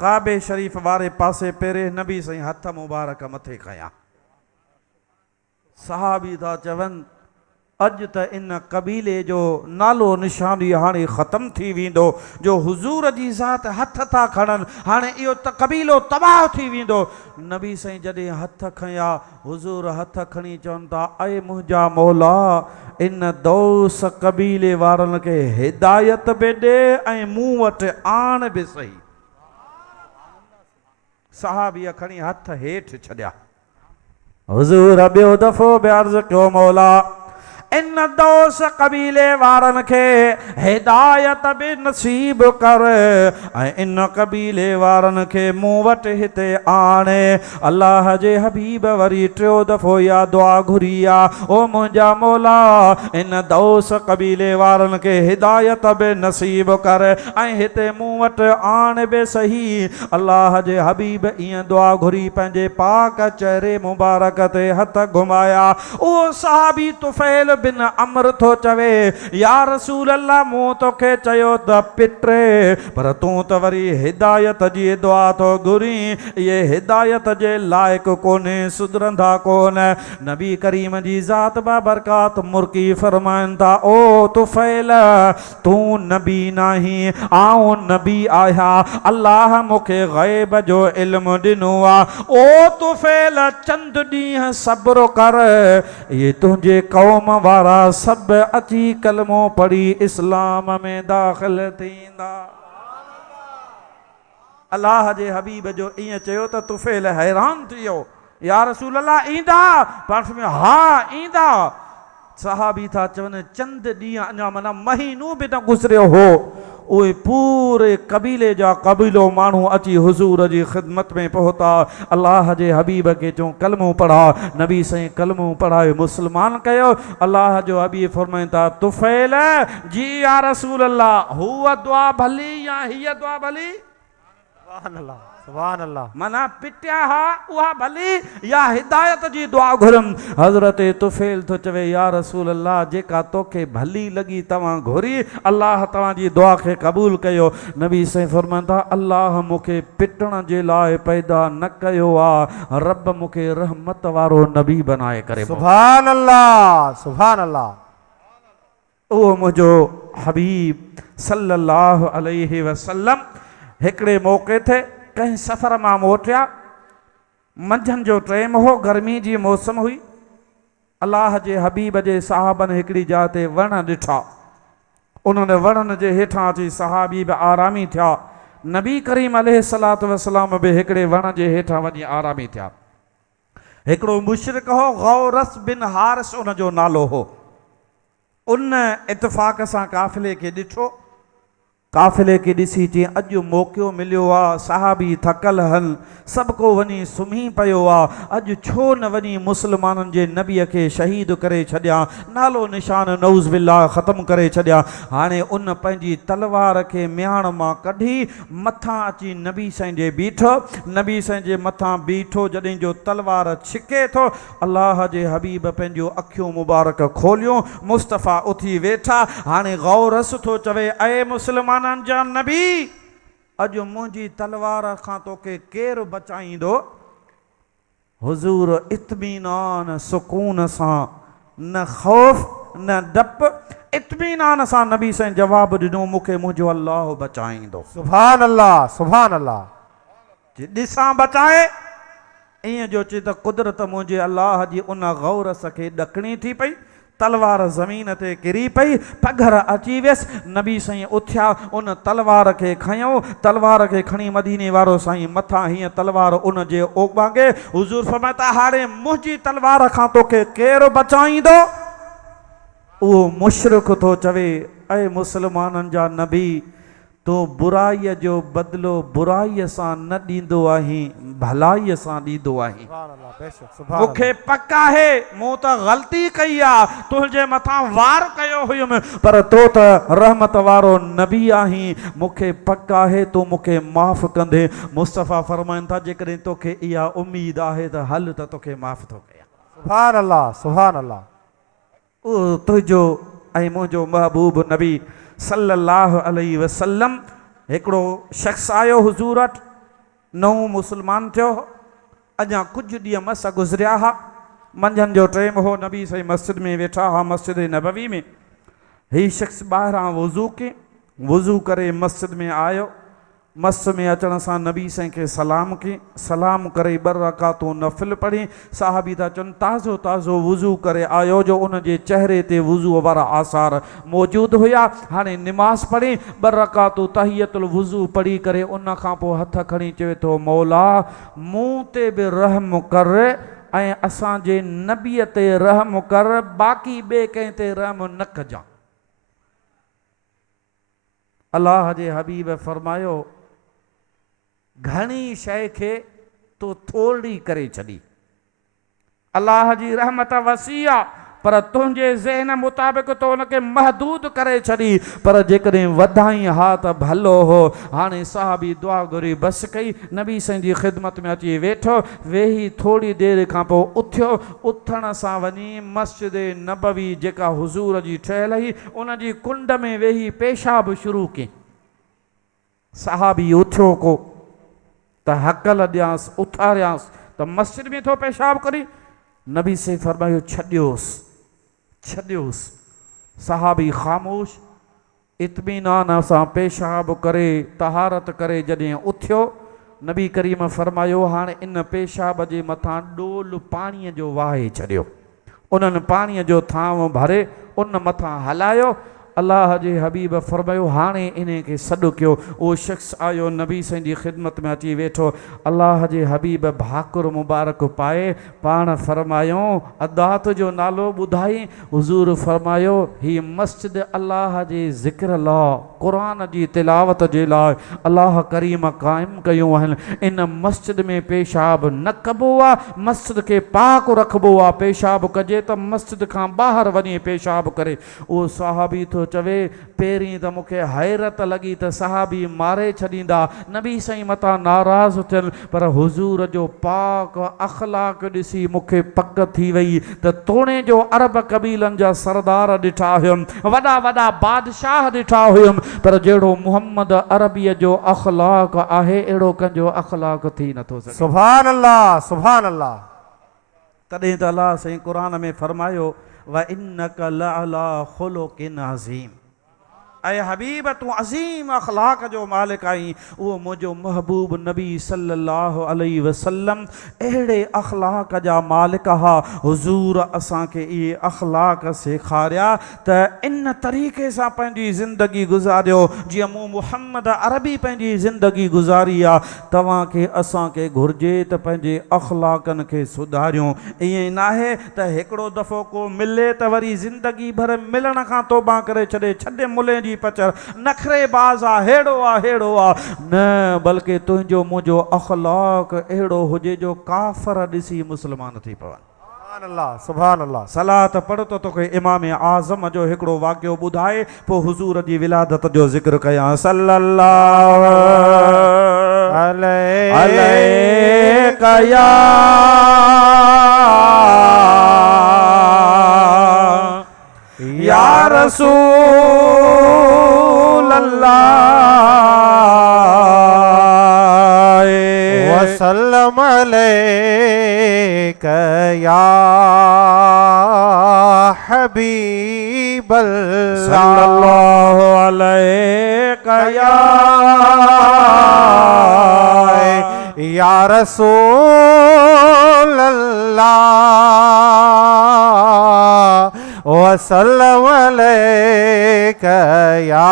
काबे शरीफ़ वारे पासे पेरे नबी साईं हथ मुबारक मथे खया। सहाबी था चवनि अॼु त इन कबीले जो नालो निशानी हाणे ख़तम थी वेंदो। जो हुज़ूर जी ज़ात हथ था खणनि, हाणे इहो त कबीलो तबाह थी वेंदो। नबी साईं जॾहिं हथ खया, हुज़ूर हथ खणी चवनि था अए मुंहिंजा मौला, इन दौस कबीले वारनि खे हिदायत बि ॾे ऐं मूं वटि आण बि सही। सहाबीअ खणी हथ हेठि छॾिया। हुज़ूर ॿियो दफ़ो बि अर्ज़ कयो मौला, इन दौस कबीले वारनि खे हिदायत बि नसीब कर ऐं इन कबीले वारनि खे मूं वटि हिते आणे। अल्लाह जे हबीब वरी टियों दफ़ो या दुआ घुरी आहे, ओ मुंहिंजा मौला, इन दौस कबीले वारनि खे हिदायत बि नसीब कर ऐं हिते मूं वटि आणे बि सही। अल्लाह जे हबीब ईअं दुआ घुरी पंहिंजे पाक चेहरे मुबारक ते हथ घुमाया। उहो सहाबी तुफ़ैल बिन अमर थो चवे, या रसूल अल्लाह, मूं तोखे चयो त पिटे, पर तूं त वरी हिदायत जी दुआ थो घुरी। ये हिदायत जे लाइक़ कोन्हे, सुधरंदा कोन। नबी करीम जी ज़ात बाबरकात मुर्की फरमाइनि था, ओ तुफ़ैल, तूं नबी नाही, आऊं नबी आहियां। अल्लाह मूंखे ग़ैब जो इल्म ॾिनो आहे। ओ तुफ़ैल, चंद ॾींहं सब्र कर, ये तुंहिंजे क़ौम वारा सभु अची कलमो पढ़ी इस्लाम में दाख़िल थींदा। अल्लाह जे हबीब जो ईअं चयो त तुफ़ैल हैरान थी वियो, या रसूल अल्लाह ईंदा? फरमाया हा ईंदा। सहाबी था चवनि चंद ॾींहं अञा माना महीनो बि न गुज़रियो हो, उहे पूरे कबीले जा कबीलो माण्हू अची हुज़ूर जी ख़िदमत में पहुता। अल्लाह जे हबीब खे चऊं कलमो पढ़ा। नबी साईं कलमो पढ़ायो, मुस्लमान कयो। अल्लाह जो हबीब फरमाइनि था, तुफ़ैल जी या रसूल अल्लाह, हुआ दुआ भली या हीअ दुआ भली? सुभान अल्लाह, सुभान अल्लाह। माना पिटिया हा उहा भली या हिदायत जी दुआ घुरम। हज़रत तुफ़ैल तो चवे, या रसूल अल्लाह, जेका तोखे भली लगी तव्हां घुरी, अल्लाह तव्हां जी दुआ खे क़बूल कयो। नबी साईं फरमाइनि था, अल्लाह मूंखे पिटण जे लाइ पैदा न कयो आहे, रब मूंखे रहमत वारो नबी बनाए करे। सुभान अल्लाह, सुभान अल्लाह। उहो मुंहिंजो हबीब सल्लल्लाहु अलैहि वसल्लम हिकिड़े मौक़े ते कंहिं सफ़र मां मोटिया। मंझंदि जो टाइम हो, गर्मी जी मौसम हुई। अल्लाह जे हबीब जे साहबनि हिकिड़ी जाइ ते वण ॾिठा। उन्हनि वणनि जे हेठां अची सहाबी बि आरामी थिया। नबी करीम अलैहिस्सलातु वस्सलाम बि हिकिड़े वण जे हेठां वञी आरामी थिया। हिकिड़ो मुशरिक हो, गौरस बिन हारिस उन जो नालो हो। उन इतफ़ाक़ सां काफ़िले खे ॾिठो। काफ़िले खे ॾिसी चई, अॼु मौक़ो मिलियो आहे, सहाबी थकल हल, सभु को वञी सुम्ही पियो आहे, अॼु छो न वञी मुस्लमाननि जे नबीअ खे शहीद करे छॾियां, नालो निशान नऊज़ बिल्लाह ख़तमु करे छॾियां। हाणे उन पंहिंजी तलवार खे मियाण मां कढी मथां अची नबी साईं जे बीठो। नबी साईं जे मथां बीठो, जॾहिं जो तलवार छिके थो, अल्लाह जे हबीब पंहिंजो अखियूं मुबारक खोलियूं, मुस्तफ़ा उथी वेठा। हाणे गौरस थो चवे, ऐं मुस्लमान जा नबी, अॼु मुंहिंजी तलवार खां तोखे केरु बचाईंदो? हुज़ूर इत्मीनान सुकून सां, न ख़ौफ़ न डप। इत्मीनान सां नबी साईं जवाब ॾिनो मूंखे मुंहिंजो अल्लाह बचाईंदो। सुभान अल्लाह सुभान अल्लाह। जे ॾिसां बचाए ईअं जो चए त कुदरत मुंहिंजे अल्लाह जी उन गौरस खे ॾकणी थी पई, तलवार ज़मीन ते किरी पई, पघर अची वियसि, नबी साईं उथिया, उन तलवार खे खयों, तलवार खे खणी मदीने वारो साईं मथां हीअं तलवार उन जे ओॿांगे, हुज़ूर फरमाया त हाणे मुंहिंजी तलवार खां तोखे केरु बचाईंदो? उहो मुशरिक थो चवे ऐं मुस्लमाननि जा नबी तो बुराईअ जो बदिलो बुराईअ सां न ॾींदो आहीं, भलाईअ सां ॾींदो आहीं। सुभान अल्लाह बेशक सुभान मूंखे पक आहे मूं त ग़लती कई आहे, तुंहिंजे मथां वार कयो हुयुमि, पर तो त रहमत वारो नबी आहीं, मूंखे पक आहे तूं मूंखे माफ़ कंदे। मुस्तफ़ा फरमाइनि था जेकॾहिं तोखे इहा उमेद आहे त हल त तोखे माफ़ थो कयां। सुभान अल्लाह सुभान अल्लाह। उहो तुंहिंजो ऐं मुंहिंजो महबूब नबी सल्लल्लाहु अलैहि वसल्लम, हिकिड़ो शख़्स आयो हुज़ूर वटि, नओं मुस्लमान थियो, अञा कुझु ॾींहं मस गुज़रिया हुआ, मंझंदि जो टाइम हो, नबी साईं मस्जिद में वेठा हुआ, मस्जिद नबवी में। हीउ शख़्स ॿाहिरां वज़ू करे मस्जिद में आयो, मस्जिद में अचण सां नबी साईं खे सलाम कई, सलाम करे 2 रकातूं नफ़िल पढ़ी। साहबी था चवनि ताज़ो ताज़ो वज़ू करे आयो जो उन जे चहिरे ते वज़ू वारा आसार मौजूदु हुया। हाणे निमाज़ पढ़ी 2 रकातूं तहियतुल वज़ू पढ़ी करे उन खां पोइ हथ खणी चवे थो मौला मूं ते बि रहम कर ऐं असांजे नबीअ ते रहम कर, बाक़ी ॿिए कंहिं ते रहम न कजां। अल्लाह जे हबीब फरमायो घणी शइ खे तो थोरी करे छॾी, अल्लाह जी रहमत वसी आहे पर तुंहिंजे ज़हन मुताबिक़ तो उनखे महदूद करे छॾी, पर जेकॾहिं वधाई हा त भलो हो। हाणे साहबी दुआ घुरी बसि कई, नबी साईं जी ख़िदमत में अची वेठो, वेही थोरी देरि खां पोइ उथियो, उथण सां वञी मस्जिद नबवी जेका हुज़ूर जी ठहियल हुई उन जी कुंड में वेही पेशाब शुरू कई। साहबी उथियो को त हकल ॾियांसि, उथारियांसि त मस्जिद में थो पेशाब करी। नबी से फरमायो छॾियोसि छॾियोसि। साहबी ख़ामोश, इत्मीनान सां पेशाब करे तहारत करे जॾहिं उथियो, नबी करीम फरमायो हाणे इन पेशाब जे मथां ॾोल पाणीअ जो वाहे छॾियो, उन्हनि पाणीअ जो थांव भरे उन मथां हलायो। अल्लाह जे हबीब फरमायो हाणे इन खे सॾु कयो। उहो शख़्स आयो, नबी साईं जी ख़िदमत में अची वेठो, अल्लाह जे हबीब भाकुर मुबारक पाए पाण फरमायो अदात जो नालो ॿुधाई। हुज़ूर फरमायो ही मस्जिद अल्लाह जे ज़िक्र लाइ, क़ुरान जी तिलावत जे लाइ अल्लाह करीम क़ाइमु कयूं आहिनि। इन मस्जिद में पेशाब न कबो आहे, मस्जिद खे पाक रखिबो आहे, पेशाब कजे त मस्जिद खां ॿाहिरि वञी पेशाब करे। उहो साहबी थो चवे पहिरीं त मूंखे हैरत लॻी त साहबी मारे छॾींदा, नबी साईं मथां नाराज़ थियनि, पर हुज़ूर जो पाक अख़लाक ॾिसी मूंखे पक थी वई त तोणे जो अरब कबीलनि जा सरदार ॾिठा हुयमि, वॾा वॾा बादशाह ॾिठा हुयमि, पर जहिड़ो मुहम्मद अरबीअ जो अख़लाक आहे अहिड़ो कंहिंजो अख़लाक थी नथो सघे। सुभान अल्लाह सुभान अल्लाह। तॾहिं त अल्लाह साईं क़ुरान में फरमायो व इन्नक लअला ख़ुलुक़िन अज़ीम, ऐं हबीब तूं अज़ीम अख़लाक जो मालिक आहीं। उहो मुंहिंजो महबूब नबी सल्लल्लाहु अलैहि वसल्लम अहिड़े अख़लाक जा मालिक हा। हुज़ूर असांखे इहे अख़लाक सेखारिया त इन तरीक़े सां पंहिंजी ज़िंदगी गुज़ारियो जीअं मूं मुहम्मद अरबी पंहिंजी ज़िंदगी गुज़ारी आहे। तव्हांखे असांखे घुरिजे त पंहिंजे अख़लाकनि खे सुधारियूं। ईअं न आहे त हिकिड़ो दफ़ो को मिले त वरी ज़िंदगी भर मिलण खां तौबा करे छॾे मुले जी पचर नखरेबाज़ आहे, हेड़ो आहे हेड़ो आहे, न बल्कि तुंहिंजो मुंहिंजो अख़लाक अहिड़ो हुजे जो काफ़र ॾिसी मुस्लमान थी पवनि। सुभान अल्लाह सुभान अल्लाह। सलात पढ़ त तोखे इमाम आज़म जो हिकिड़ो वाक़ियो ॿुधाए पोइ हुज़ूर जी विलादत जो ज़िक्र कयां। सल्लल्लाहु अलैका या या रसूल अल्लाह वसल्लम अलैका या हबीब सल्लल्लाहु अलैका या रसूल अल्लाह वसल्लम अलैका या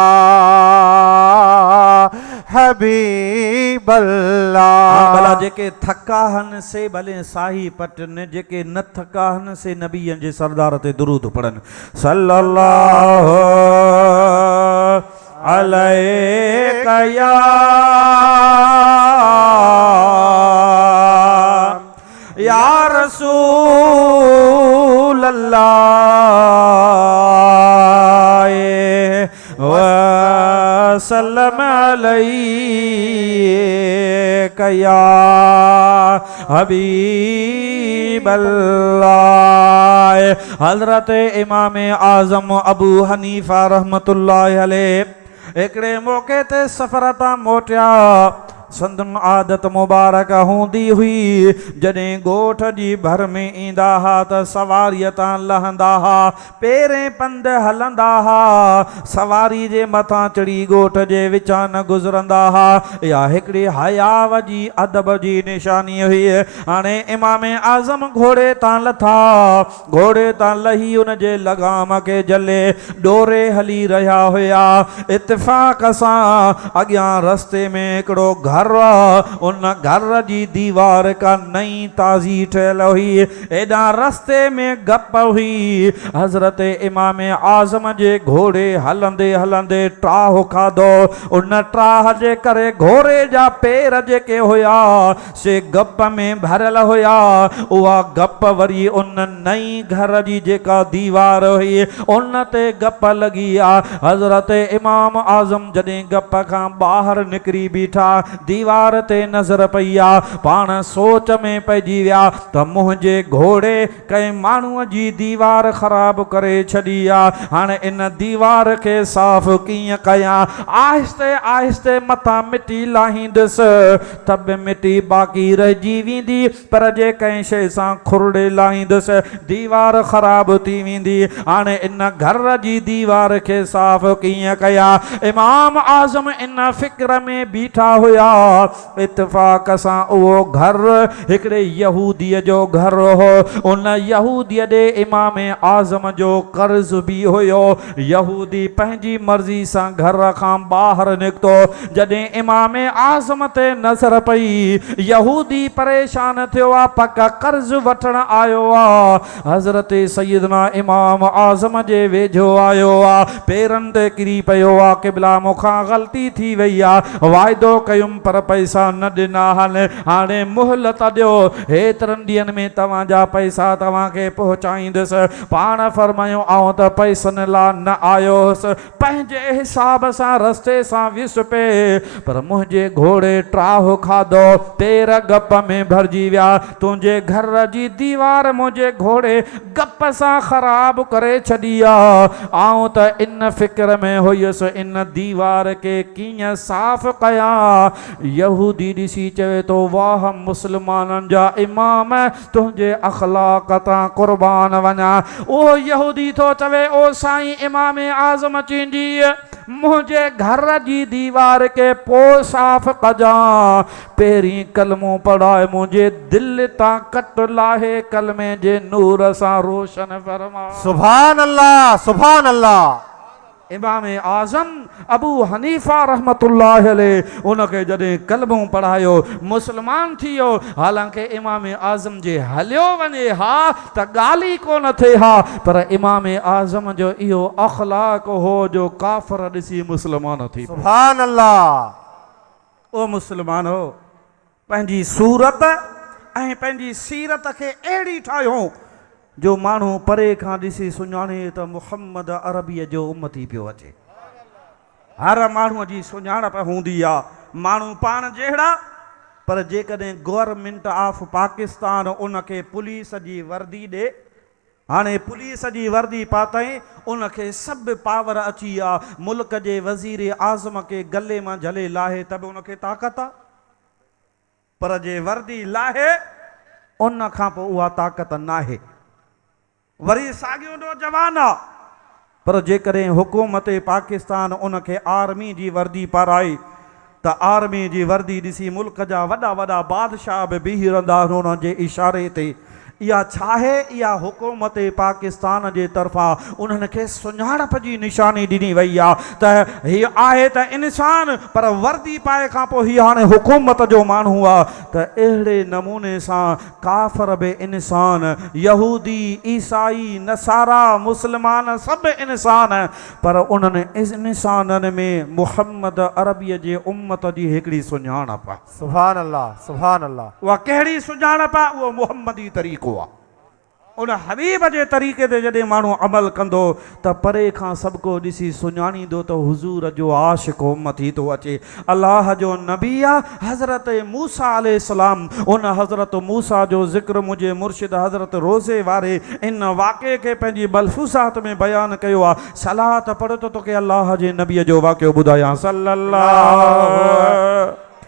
हबीब अल्लाह। भला जेके थका हन से भले साही पटन, जेके न थका हन से नबीअन जे सरदार ते दुरूद पढ़न। सल्लल्लाहु अलैका या रसूल अल्लाह वसल्लम अलैका या हबीब अल्लाह। हजरत इमाम आजम अबू हनीफा रहमतुल्लाहि अलैह हिकिड़े मौके ते सफ़र तां मोटिया। संदन आदत मुबारक हूंदी हुई जॾहिं ॻोठ जी भर में ईंदा हा त सवारीअ तां लहंदा हा, पेरें पंध हलंदा हा, सवारी जे मथां चढ़ी ॻोठ जे विचां न गुज़रंदा हा। इहा हिकिड़ी हयाव जी अदब जी निशानी हुई। हाणे इमाम आज़म घोड़े तां लथा, घोड़े तां लही उन जे लगाम खे जले डोरे हली रहिया हुया। इत्तिफ़ाक़ सां अॻियां रस्ते में हिकिड़ो घर, उन घर जी दीवार का नई ताज़ी ठहियल हुई। एॾां रस्ते में गप हुई। हज़रत इमाम आज़म जे घोड़े हलंदे हलंदे ट्राह खाधो। उन ट्राह जे करे घोड़े जा पेर जेके हुया से गप में भरियल हुया। उहा गप वरी उन नई घर जी जेका दीवार हुई उन ते गप लॻी आहे। हज़रत इमाम आज़म जॾहिं गप खां ॿाहिरि निकिरी बीठा, दीवार ते नज़र पई आ, पाण सोच में पइजी विया त मुंहिंजे घोड़े कंहिं माण्हूअ जी दीवार ख़राब करे छॾी आहे। हाणे इन दीवार खे साफ़ कीअं कयां? आहिस्ते आहिस्ते मथां मिटी लाहींदुसि त बि मिटी बाक़ी रहिजी वेंदी, पर जे कंहिं शइ सां खुरड़े लाहींदुसि दीवार ख़राब थी वेंदी। हाणे इन घर जी दीवार खे साफ़ कीअं कयां? इमाम आज़म इन फ़िक्र में बीठा हुया। इत्तिफ़ाक़ सां उहो घर हिकिड़े यहूदीअ जो घर हो। उन यहूदीअ ॾे इमाम आज़म जो कर्ज़ बि हुयो। यहूदी पंहिंजी मर्ज़ी सां घर खां ॿाहिरि निकितो। जॾहिं इमाम आज़म ते नज़र पई, यहूदी परेशान थियो आहे, पक कर्ज़ वठण आयो आहे। हज़रत सैयदना इमाम आज़म जे वेझो आयो आहे, पेरनि ते किरी पियो आहे, क़िबला मूंखां ग़लती थी वई आहे, वाइदो कयुमि पर पैसा न ॾिना आहिनि, हाणे मुहलत ॾियो, हेतिरनि ॾींहंनि में तव्हांजा पैसा तव्हांखे पहुचाईंदुसि। पाण फरमायो आउं त पैसनि लाइ न आयो हुउसि, पंहिंजे हिसाब सां रस्ते सां विस पे, पर मुंहिंजे घोड़े ट्राह खाधो, पेर गप में भरिजी विया। तुंहिंजे घर जी दीवार मुंहिंजे घोड़े गप सां ख़राब करे छॾी आहे। आउं त इन फ़िक्र में हुयुसि इन दीवार खे कीअं साफ़ कयां। यहूदी ॾिसी चवे थो, वाह मुस्लमाननि जा इमाम, तुंहिंजे अखलाक तां क़ुर्बान वञा। उहो यहूदी थो चवे, ओ साईं इमाम आज़म चींदी मुंहिंजे घर जी दीवार खे पोइ साफ़ कजां, पहिरीं कलमो पढ़ाए मुंहिंजे दिलि तां कट लाहे कलमे जे नूर सां रोशन फरमा। सुभान अल्लाह, सुभान अल्लाह। इमाम आज़म अबू हनीफा रहमतुल्लाहि अलैह उनखे जॾहिं कलमो पढ़ायो, मुस्लमान थी वियो। हालांकि इमाम आज़म जे हलियो वञे हा त ॻाल्हि ई कोन थिए हा, पर इमाम आज़म जो इहो अख़लाक हो जो काफ़िर ॾिसी मुस्लमान थी। सुभान अल्लाह। ओ मुस्लमान हो, पंहिंजी सूरत ऐं पंहिंजी सीरत खे अहिड़ी ठाहियो जो माण्हू परे खां ॾिसी सुञाणे त मुहम्मद अरबीअ जो उम्मती पियो अचे। हर माण्हूअ जी सुञाणप हूंदी आहे, माण्हू पाण जहिड़ा, पर जेकॾहिं गवर्नमेंट ऑफ पाकिस्तान उनखे पुलिस जी वर्दी ॾे, हाणे पुलिस जी वर्दी पातई उनखे सभु पावर अची विया, मुल्क जे वज़ीर आज़म खे गले मां झले लाहे त बि उनखे ताक़त आहे, पर जे वर्दी लाहे उन खां पोइ उहा ताक़त नाहे। वरी साॻियो नौजवान आहे, पर जेकॾहिं हुकूमत पाकिस्तान उनखे आर्मी जी वर्दी पाराए त आर्मी जी वर्दी ॾिसी मुल्क जा वॾा वॾा बादशाह बि बीही रहंदा हुन जे इशारे ते। इहा छा आहे? इहा हुकूमत पाकिस्तान जे तरफ़ां उन्हनि खे सुञाणप जी निशानी ॾिनी वई आहे त हीअ आहे त इंसान, पर वर्दी पाए खां पोइ हीअ हाणे हुकूमत जो माण्हू आहे। त अहिड़े नमूने सां काफ़र बि इंसान, यहूदी, ईसाई, नसारा, मुस्लमान सभु इंसान, पर उन्हनि इंसाननि में मुहम्मद अरबीअ जे उम्मत जी हिकिड़ी सुञाणप आहे। सुभान अल्लाह, सुभान अल्लाह। उहा कहिड़ी सुञाणप आहे? उहो मुहम्मदी तरीक़ो। उन हबीब जे तरीक़े ते जॾहिं माण्हू अमल कंदो त परे खां सभु को ॾिसी सुञाणींदो त हुज़ूर जो आशिक़ उम्मती थो अचे। अल्लाह जो नबी आहे हज़रत मूसा अलैहिस्सलाम। उन हज़रत मूसा जो ज़िक्र मुंहिंजे मुर्शिद हज़रत रोज़े वारे इन वाक़े खे पंहिंजी मलफ़ूज़ात में बयानु कयो आहे। सलात पढ़ त तोखे अल्लाह जे नबीअ जो वाक़ियो ॿुधायां। सल्लल्लाहु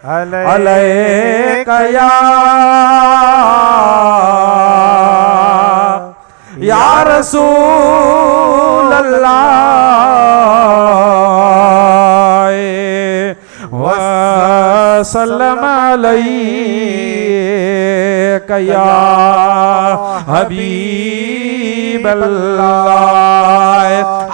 अलैका या रसूल अल्लाह वसल्लम अलैका या हबीब अल्लाह।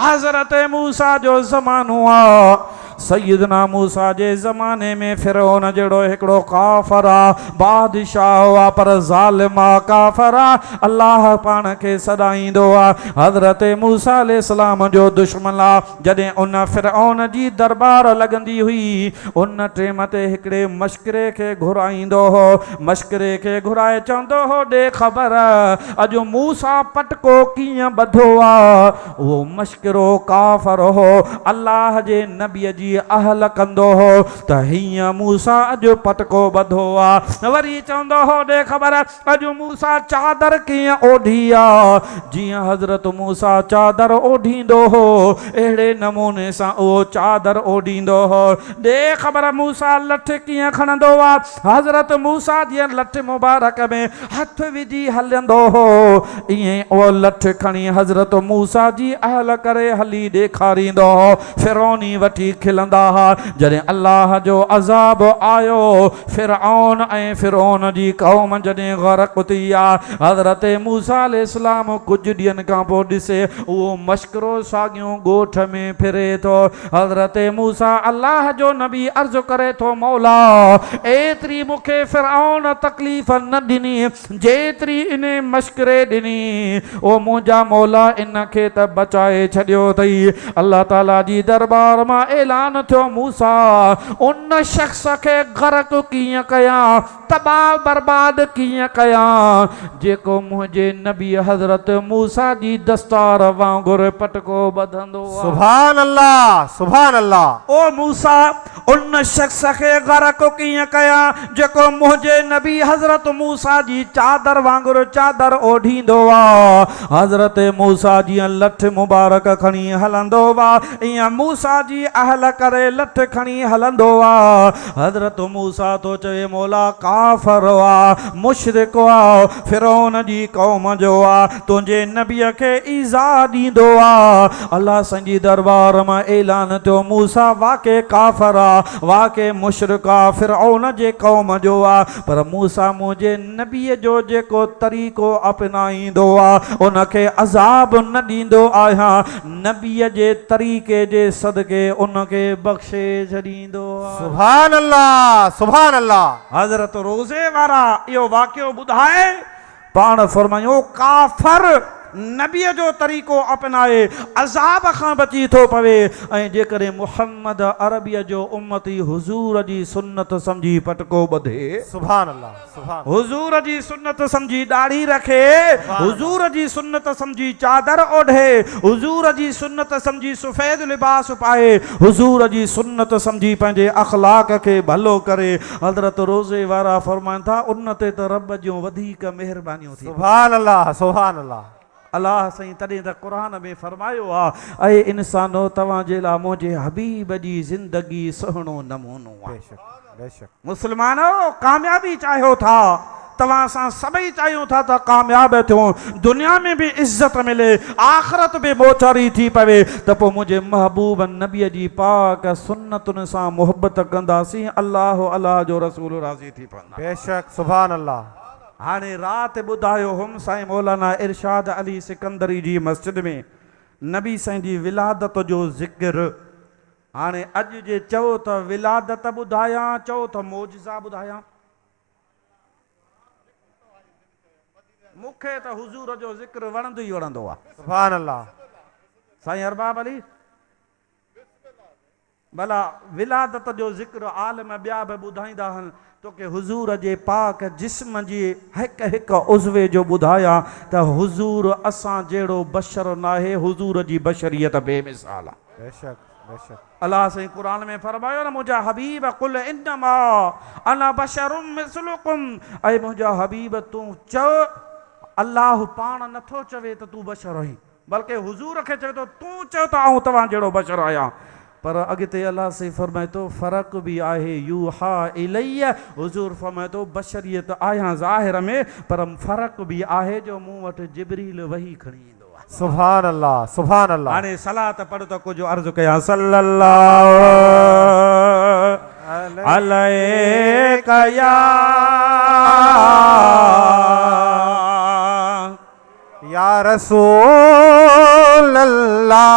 हज़रत मूसा जो ज़मानो आहे। सैयदना मूसा जे ज़माने में फिरौन जहिड़ो हिकिड़ो काफ़र आहे, बादशाह हुआ पर ज़ालिमा काफ़र आहे। अल्लाह पाण खे सॾाईंदो आहे हज़रत मूसा अलैहिस्सलाम जो दुश्मन आहे। जॾहिं उन फिरौन जी दरबार लॻंदी हुई, उन टेम ते हिकिड़े मश्किरे खे घुराईंदो हो। मश्किरे खे घुराए चवंदो हो ॾे ख़बर अॼु मूसा पटको कीअं ॿधो आहे। उहो मश्किरो काफ़र हो, अल्लाह जे नबीअ जी अहल कंदो हो त हीअं मूसा अॼु पटको ॿधो आहे। वरी चवंदो हो ॾे ख़बर अॼु मूसा चादर कीअं ओढ़ी आहे। जीअं हज़रत मूसा चादर ओढ़ींदो हो अहिड़े नमूने सां उहो चादर ओढ़ींदो हो। ॾे ख़बर मूसा लठ कीअं खणंदो आहे। हज़रत मूसा जीअं लठ मुबारक में हथ विझी हलंदो हो, ईअं उहो लठ खणी हज़रत मूसा जी अहल करे हली ॾेखारींदो हो। फिरौनी वठी खिलंदा हा। जॾहिं अल्लाह जो अज़ाब आयो, फिरऔन ऐं फिरौन जी क़ौम जॾहिं ग़रक़ थी आहे, हज़रत मूसा अलैहिस्सलाम कुझु ॾींहंनि खां पोइ ॾिसे उहो मश्किरो साॻियो ॻोठ में फिरे थो। हज़रत मूसा अल्लाह जो नबी अर्ज़ु करे थो मौला एतिरी मूंखे फिरऔन तकलीफ़ न ॾिनी जेतिरी इन मश्किरे ॾिनी। ओ मुंहिंजा मौला इन खे त बचाए छॾियो अथई। अल्लाह ताला जी दरबार मां ऐलान थियो मूसा उन शख़्स खे ग़रक़ कीअं कयां, तबाह बर्बाद कीअं कयां जेको मुंहिंजे नबी हज़रत मूसा जी दस्तार वांगुरु पटको ॿधंदो आहे। सुभान अल्लाह, सुभान अल्लाह। ओ मूसा उन शख़्स खे ग़रक़ कीअं कयां जेको मुंहिंजे नबी हज़रत मूसा जी चादर वांगुरु चादर ओढ़ींदो आहे। हज़रत मूसा जीअं लठ मुबारक खणी हलंदो आहे, ईअं मूसा जी अहल करे लठ खणी हलंदो आहे। हज़रत मूसा तो चवे मौला काफ़र आहे, मुशरिक आहे, फिरौन जी क़ौम जो आहे, तुंहिंजे नबीअ खे ईज़ा ॾींदो आहे। अल्लाह संजी दरबार मां ऐलान थियो मूसा वाक़े काफ़र आहे, वाक़े मुशरिक आहे, फिरऔन जे क़ौम जो आहे, पर मूसा मुंहिंजे नबीअ जो जेको तरीक़ो अपनाईंदो आहे उनखे अज़ाब न ॾींदो आहियां। नबीअ जे तरीक़े जे सदके उनखे बख़्शे छॾींदो आहे। सुभान अल्लाह, सुभान अल्लाह। हज़रत रोज़े वारा इहो वाक़ियो ॿुधाए पाण फरमायो काफ़र नबीअ जो तरीक़ो अपनाए अज़ाब खां बची थो पवे। ऐं जेकॾहिं मुहम्मद अरबीअ जो उम्मती हुज़ूर जी सुन्नत सम्झी पटको ॿधे, सुभान अल्लाह, सुभान हुज़ूर जी सुन्नत सम्झी दाढ़ी रखे, हुज़ूर जी सुन्नत सम्झी चादर ओढ़े, हुज़ूर जी सुन्नत सम्झी सफ़ेद लिबास पाए, हुज़ूर जी सुन्नत सम्झी पंहिंजे अख़लाक खे भलो करे। हज़रत रोज़े वारा फरमाइनि था उन ते त रब जूं वधीक महिरबानियूं थी। सुभान अल्लाह, सुभान अल्लाह। अल्लाह साईं तॾहिं त क़ुरान में फरमायो आहे ऐं इंसानो तव्हांजे लाइ मुंहिंजे हबीब जी ज़िंदगी सुहिणो नमूनो आहे। बेशक, बेशक। मुस्लमानो कामयाबी चाहियो था तव्हां सां सभई चाहियूं था त कामयाब थियूं, दुनिया में भी इज्जत मिले, आख़िरत भी मोचारी थी पवे, त पोइ मुंहिंजे महबूब नबीअ जी पाक सुन्नतुनि सां मुहबत कंदासीं, अल्लाह अल्लाह जो रसूल राज़ी थी पवंदा। बेशक सुभान अल्लाह। हाणे राति ॿुधायो हुम साईं मौलाना इरशाद अली सिकंदरी जी मस्जिद में नबी साईं जी विलादत जो ज़िक्र। हाणे अॼु जे चओ त विलादत ॿुधायां, चओ त मौजज़ा ॿुधायां, मूंखे त हुज़ूर जो ज़िक्र वणंदो ई वणंदो आहे। सुभान अल्लाह। साईं अरबाब अली भला विलादत जो ज़िक्र आलम ॿिया बि ॿुधाईंदा आहिनि, तोखे हुज़ूर जे पाक जिस्म जी हिकु हिकु उज़वे जो ॿुधायां त हुज़ूर असां जहिड़ो बशर नाहे, हुज़ूर जी बशरियत बेमिसाल आहे। बेशक बेशक। अल्लाह साईं क़ुरान में फरमायो न, मुंहिंजा हबीब कुल इन्नमा अना बशरुम मिसलुकुम, ऐं मुंहिंजा हबीब तूं चओ, अल्लाह पाण नथो चवे त तूं बशर आहीं, बल्कि हुज़ूर खे चवे थो तूं चओ त आऊं तव्हां जहिड़ो बशर आहियां। पर अॻिते अल्लाह साईं फरमाए थो फ़र्क़ बि आहे, यूहा इलैया, हुज़ूर फरमाए थो बशरियत आहियां ज़ाहिर में, पर फ़र्क़ बि आहे जो मूं वटि जिब्रील वही खणी ईंदो आहे। सुभान अल्लाह सुभान अल्लाह। हाणे सलात पढ़ त कुझु अर्ज़ु कयां, सल्लल्लाहु अलैका या रसूल अल्लाह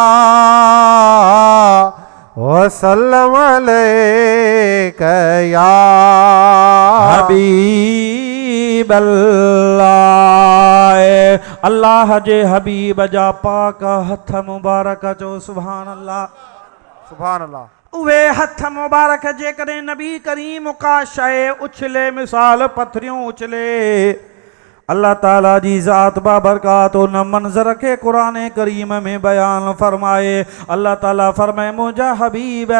वसल्लम अलैका या हबीब अल्लाह, अल्लाह जे हबीब जा पाक हथ मुबारक चो सुभान अल्लाह। सुभान अल्लाह। उहे हथ मुबारक जेकॾहिं नबी करीम का शइ उछले, मिसाल पथरियूं उछले, अल्लाह ताला जी ज़ात बाबरकात उन मंज़र के कुरान करीम में बयान फरमाए। अल्लाह ताला फरमाए, मुंहिंजा हबीब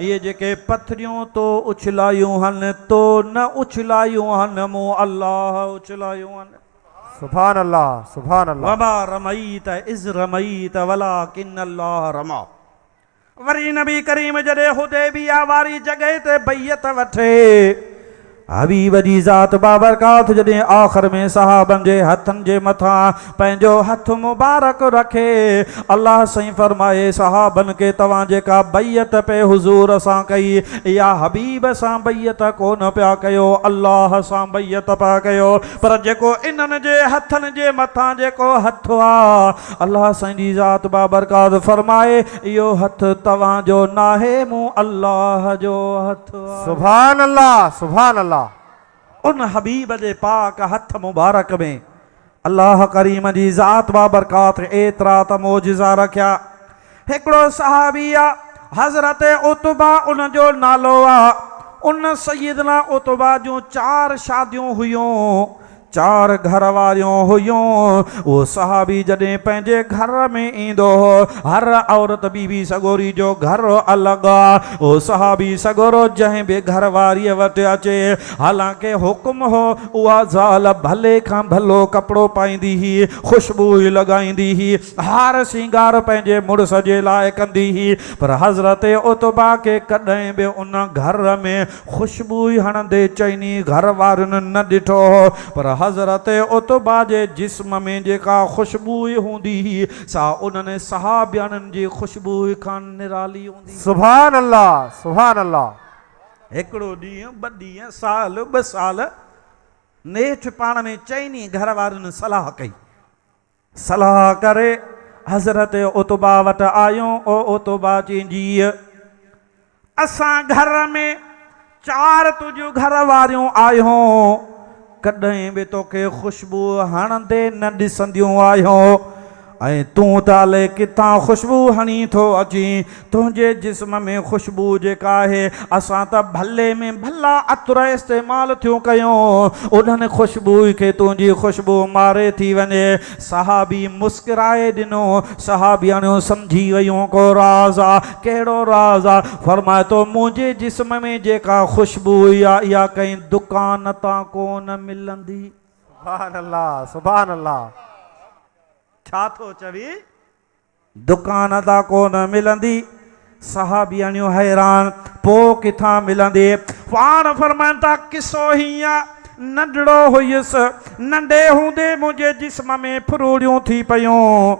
ये जेके पथरियूं तो उछलायूं हन, तो न उछलायूं हन, मूं अल्लाह उछलायूं हन। सुभान अल्लाह सुभान अल्लाह। वमा रमईत इज़ रमईत वलाकिन अल्लाह रमा। वरी नबी करीम जॾहिं हुदैबिया वारी जॻह ते बैयत वठे, हबीब जी ज़ात बाबरकात जॾहिं आख़िर में सहाबनि जे हथनि जे मथां पंहिंजो हथ मुबारक रखे, अल्लाह साईं फरमाए सहाबनि खे तव्हां जेका बैयत पे हुज़ूर सां कई, या हबीब सां बैयत कोन पिया कयो, अल्लाह सां बैयत पिया कयो। पर जेको इन्हनि जे हथनि जे मथां जेको हथ आहे, अल्लाह साईं जी ज़ात बाबरकात फरमाए इहो हथ तव्हांजो नाहे, मूं अल्लाह जो हथ आहे। सुभान अल्लाह सुभान अल्लाह। उन हबीब जे पाक हथ मुबारक में अल्लाह करीम जी ज़ात बाबरकात एतिरा त मौजज़ा रखिया। हिकिड़ो सहाबी आहे हज़रत उतबा उन जो नालो आहे। उन सैयदना उतबा जूं 4 शादियूं हुयूं, 4 घर वारियूं हुयूं। वो सहाबी जॾहिं पंहिंजे घर में ईंदो हो, हर औरत बीबी सगोरी जो घर अलॻि आहे। वो सहाबी सगोरो जंहिं बि घर वारीअ वटि अचे, हालांकि हुकुम हो उहा ज़ाल भले खां भलो कपिड़ो पाईंदी हुई, ख़ुशबू लॻाईंदी हुई, हार सिंगार पंहिंजे मुड़ुस जे लाइ कंदी हुई, पर हज़रत उतबा खे कॾहिं बि उन घर में ख़ुशबू हणंदे चइनी घर वारनि न ॾिठो हो। पर हज़रत उतबा जे जिस्म में जेका ख़ुशबू हूंदी हुई, सा उन्हनि सहाबियनि जी ख़ुशबू खां निराली हूंदी। सुभान अल्लाह सुभान अल्लाह। हिकिड़ो ॾींहुं 2 ॾींहं साल 2 साल नेठि पाण में चइनी घर वारनि सलाह कई। सलाह करे हज़रत उतबा वटि आयूं। ओ उतबा चईंदी, असां घर में 4 तुंहिंजूं घर वारियूं आहियूं, कॾहिं बि तोखे ख़ुशबू हणंदे न ॾिसंदियूं आहियूं, ऐं तूं त अले किथां ख़ुशबू हणी थो अची। तुंहिंजे जिस्म में ख़ुशबू जेका आहे, असां त भले में भला अतर इस्तेमालु थियूं कयूं, उन्हनि ख़ुशबू खे तुंहिंजी ख़ुशबू मारे थी वञे। सहाबी मुस्कुराए ॾिनो। सहाबियाणियूं सम्झी वियूं को राज़ आहे। कहिड़ो राज़ आहे? फरमाए थो, मुंहिंजे जिस्म में जेका ख़ुशबू आहे, इहा कंहिं दुकान तां कोन मिलंदी। सुभान अल्लाह सुभान अल्लाह। छा थो चवी? दुकान तां कोन मिलंदी। सहाबियाणियूं हैरान, पोइ किथां मिलंदी? पाण फरमाइनि था, किसो हीअं नंढड़ो हुयुसि नंढे हूंदे मुंहिंजे जिस्म में फुरूड़ियूं थी पयूं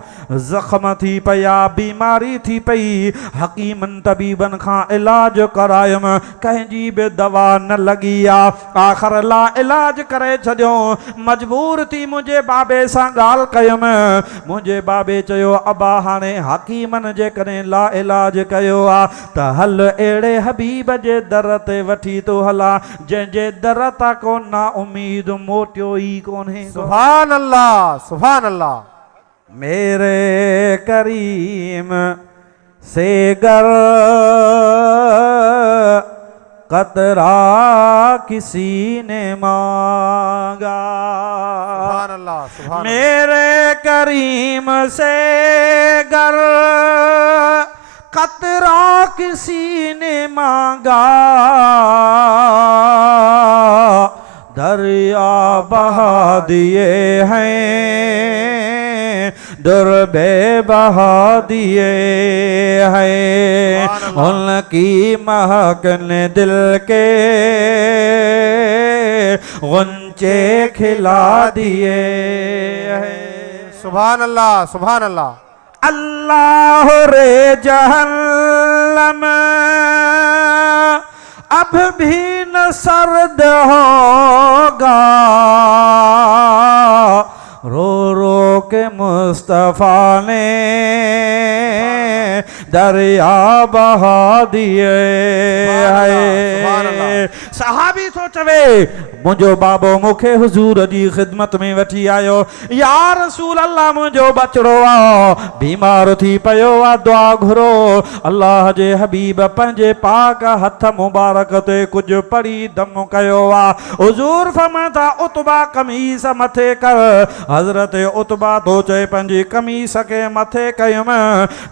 ज़ख़्म थी पिया बीमारी थी पई हकीमनि तबीबनि खां इलाज करायुमि कंहिंजी बि दवा न लॻी आहे आख़िर ला इलाज करे छॾियो मजबूर थी मुंहिंजे बाबे सां ॻाल्हि कयुमि मुंहिंजे बाबे चयो अबा हाणे हकीमनि जे करे ला इलाज कयो आहे त हल अहिड़े हबीब जे दर ते वठी तो हला जंहिंजे दर तां को ना उम्मीद मोटियो ई कोन्हे सुभान अल्लाह सुभान अल्लाह मेरे करीम से गर कतरा किसी ने मांगा सुभान अल्लाह सुभान मेरे करीम से गर कतरा किसी ने मांगा दरिया बहा दिए हैं दुर्बे बहा दिए हैं उनकी महक ने दिल के गुंचे खिला दिए हैं सुभान अल्लाह सुभान अल्लाह अल्लाह रे जहन्नम अब भी न सर्द होगा रो रो के मुस्तफा ने दरिया बहा दिए है सहाबी तो चवे मुझो बाबो मुखे हुजूर जी खिदमत में वठी आयो या रसूल अल्लाह मुझो बचड़ो आ बीमार थी पयो आ दुआ घुरो अल्लाह जे हबीब पंजे पाक हथ मुबारक ते कुछ पड़ी दम कयो आ हुजूर फरमाता उतबा कमीस मथे कर हजरत उतबा तो चए पंजी कमीस के मथे कयुम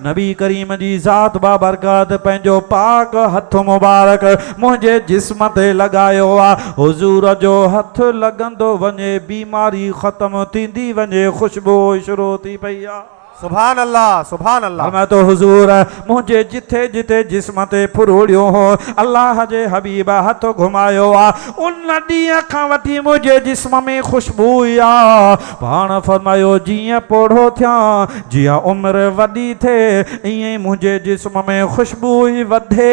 नबी करीम जी ज़ात बाबरकत पंजो पाक हथ मुबारक मुझे जिस्म ते लगायो आ हुजूर जो हथ लगंदो वने बीमारी खत्म थींदी वने खुशबू शुरू थी पई आ सुभान अल्लाह सुभान अल्लाह मैं तो हुजूर मुझे जिथे जिथे जिस्म ते फुरूड़ियो हो अल्लाह जे हबीब हथ घुमायो आ उन ॾींहं खां वठी मुझे जिस्म में खुशबू आ पाण फरमायो जीअं पोढ़ो थिया जिया उम्र वडी थे इएं मुझे जिस्म में खुशबू ही वधे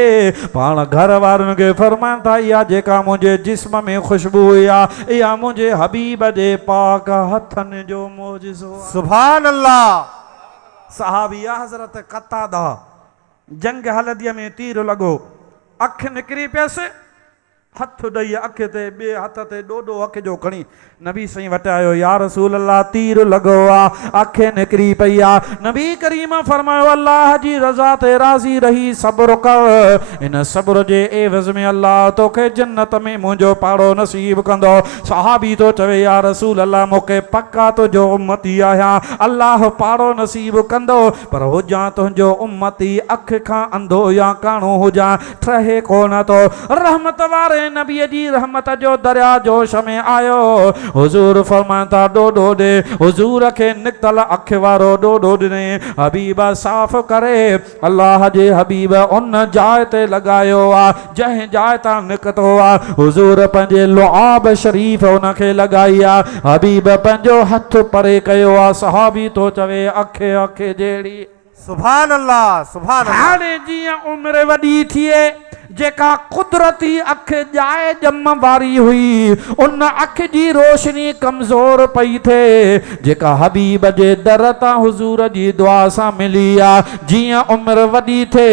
पाण घर वारन के फरमाता या जेका मुझे जिस्म में खुशबू आ या मुझे हबीब जे पाक हथन जो मोजिज़ो सुभान अल्लाह सहाबिया हजरत कतादा जंग हलदीअ में तीर लगो अख निकरी पियसि हथ ॾेई अख ते ॿिए हथ ते ॾोॾो अख जो खणी नबी सही वटि आयो या रसूल अल्लाह तीर लॻो आहे अख निकिरी पई आहे नबी करीम फरमायो अल्लाह जी रज़ा ते राज़ी रही सब्र कर इन सब्र जे एवज़ में अल्लाह तोखे जन्नत में मुंहिंजो पाड़ो नसीब कंदो सहाबी तो चवे या रसूल अल्लाह मूंखे पक्का तुंहिंजो उम्मती आहियां अल्लाह पाड़ो नसीब कंदो पर हुजां तुंहिंजो उम्मती अख खां अंधो या काणो हुजां ठहे कोन थो रहमत वारे नबी जी रहमत जो दरिया जोश में आयो हुजूर फरमाता ॾोॾो ॾे हुजूर खे निकतल अख वारो ॾोॾो ॾिने हबीब साफ़ करे अल्लाह जे हबीब उन जाइ ते लॻायो आहे जंहिं जाइ तां निकितो आहे हुजूर पंहिंजे लुआब शरीफ़ उन खे लॻाई आहे हबीब पंहिंजो हथ परे कयो आहे सहाबी तो चवे अखे अखे जहिड़ी सुभान अल्लाह सुभान अल्लाह हाणे जीअं उम्र वॾी थिए जेका कुदरती अख जाए जम वारी हुई उन अख जी रोशनी कमज़ोर पई थे जेका हबीब जे दर तां हुजूर जी दुआ सां मिली आहे जीअं उम्र वॾी थे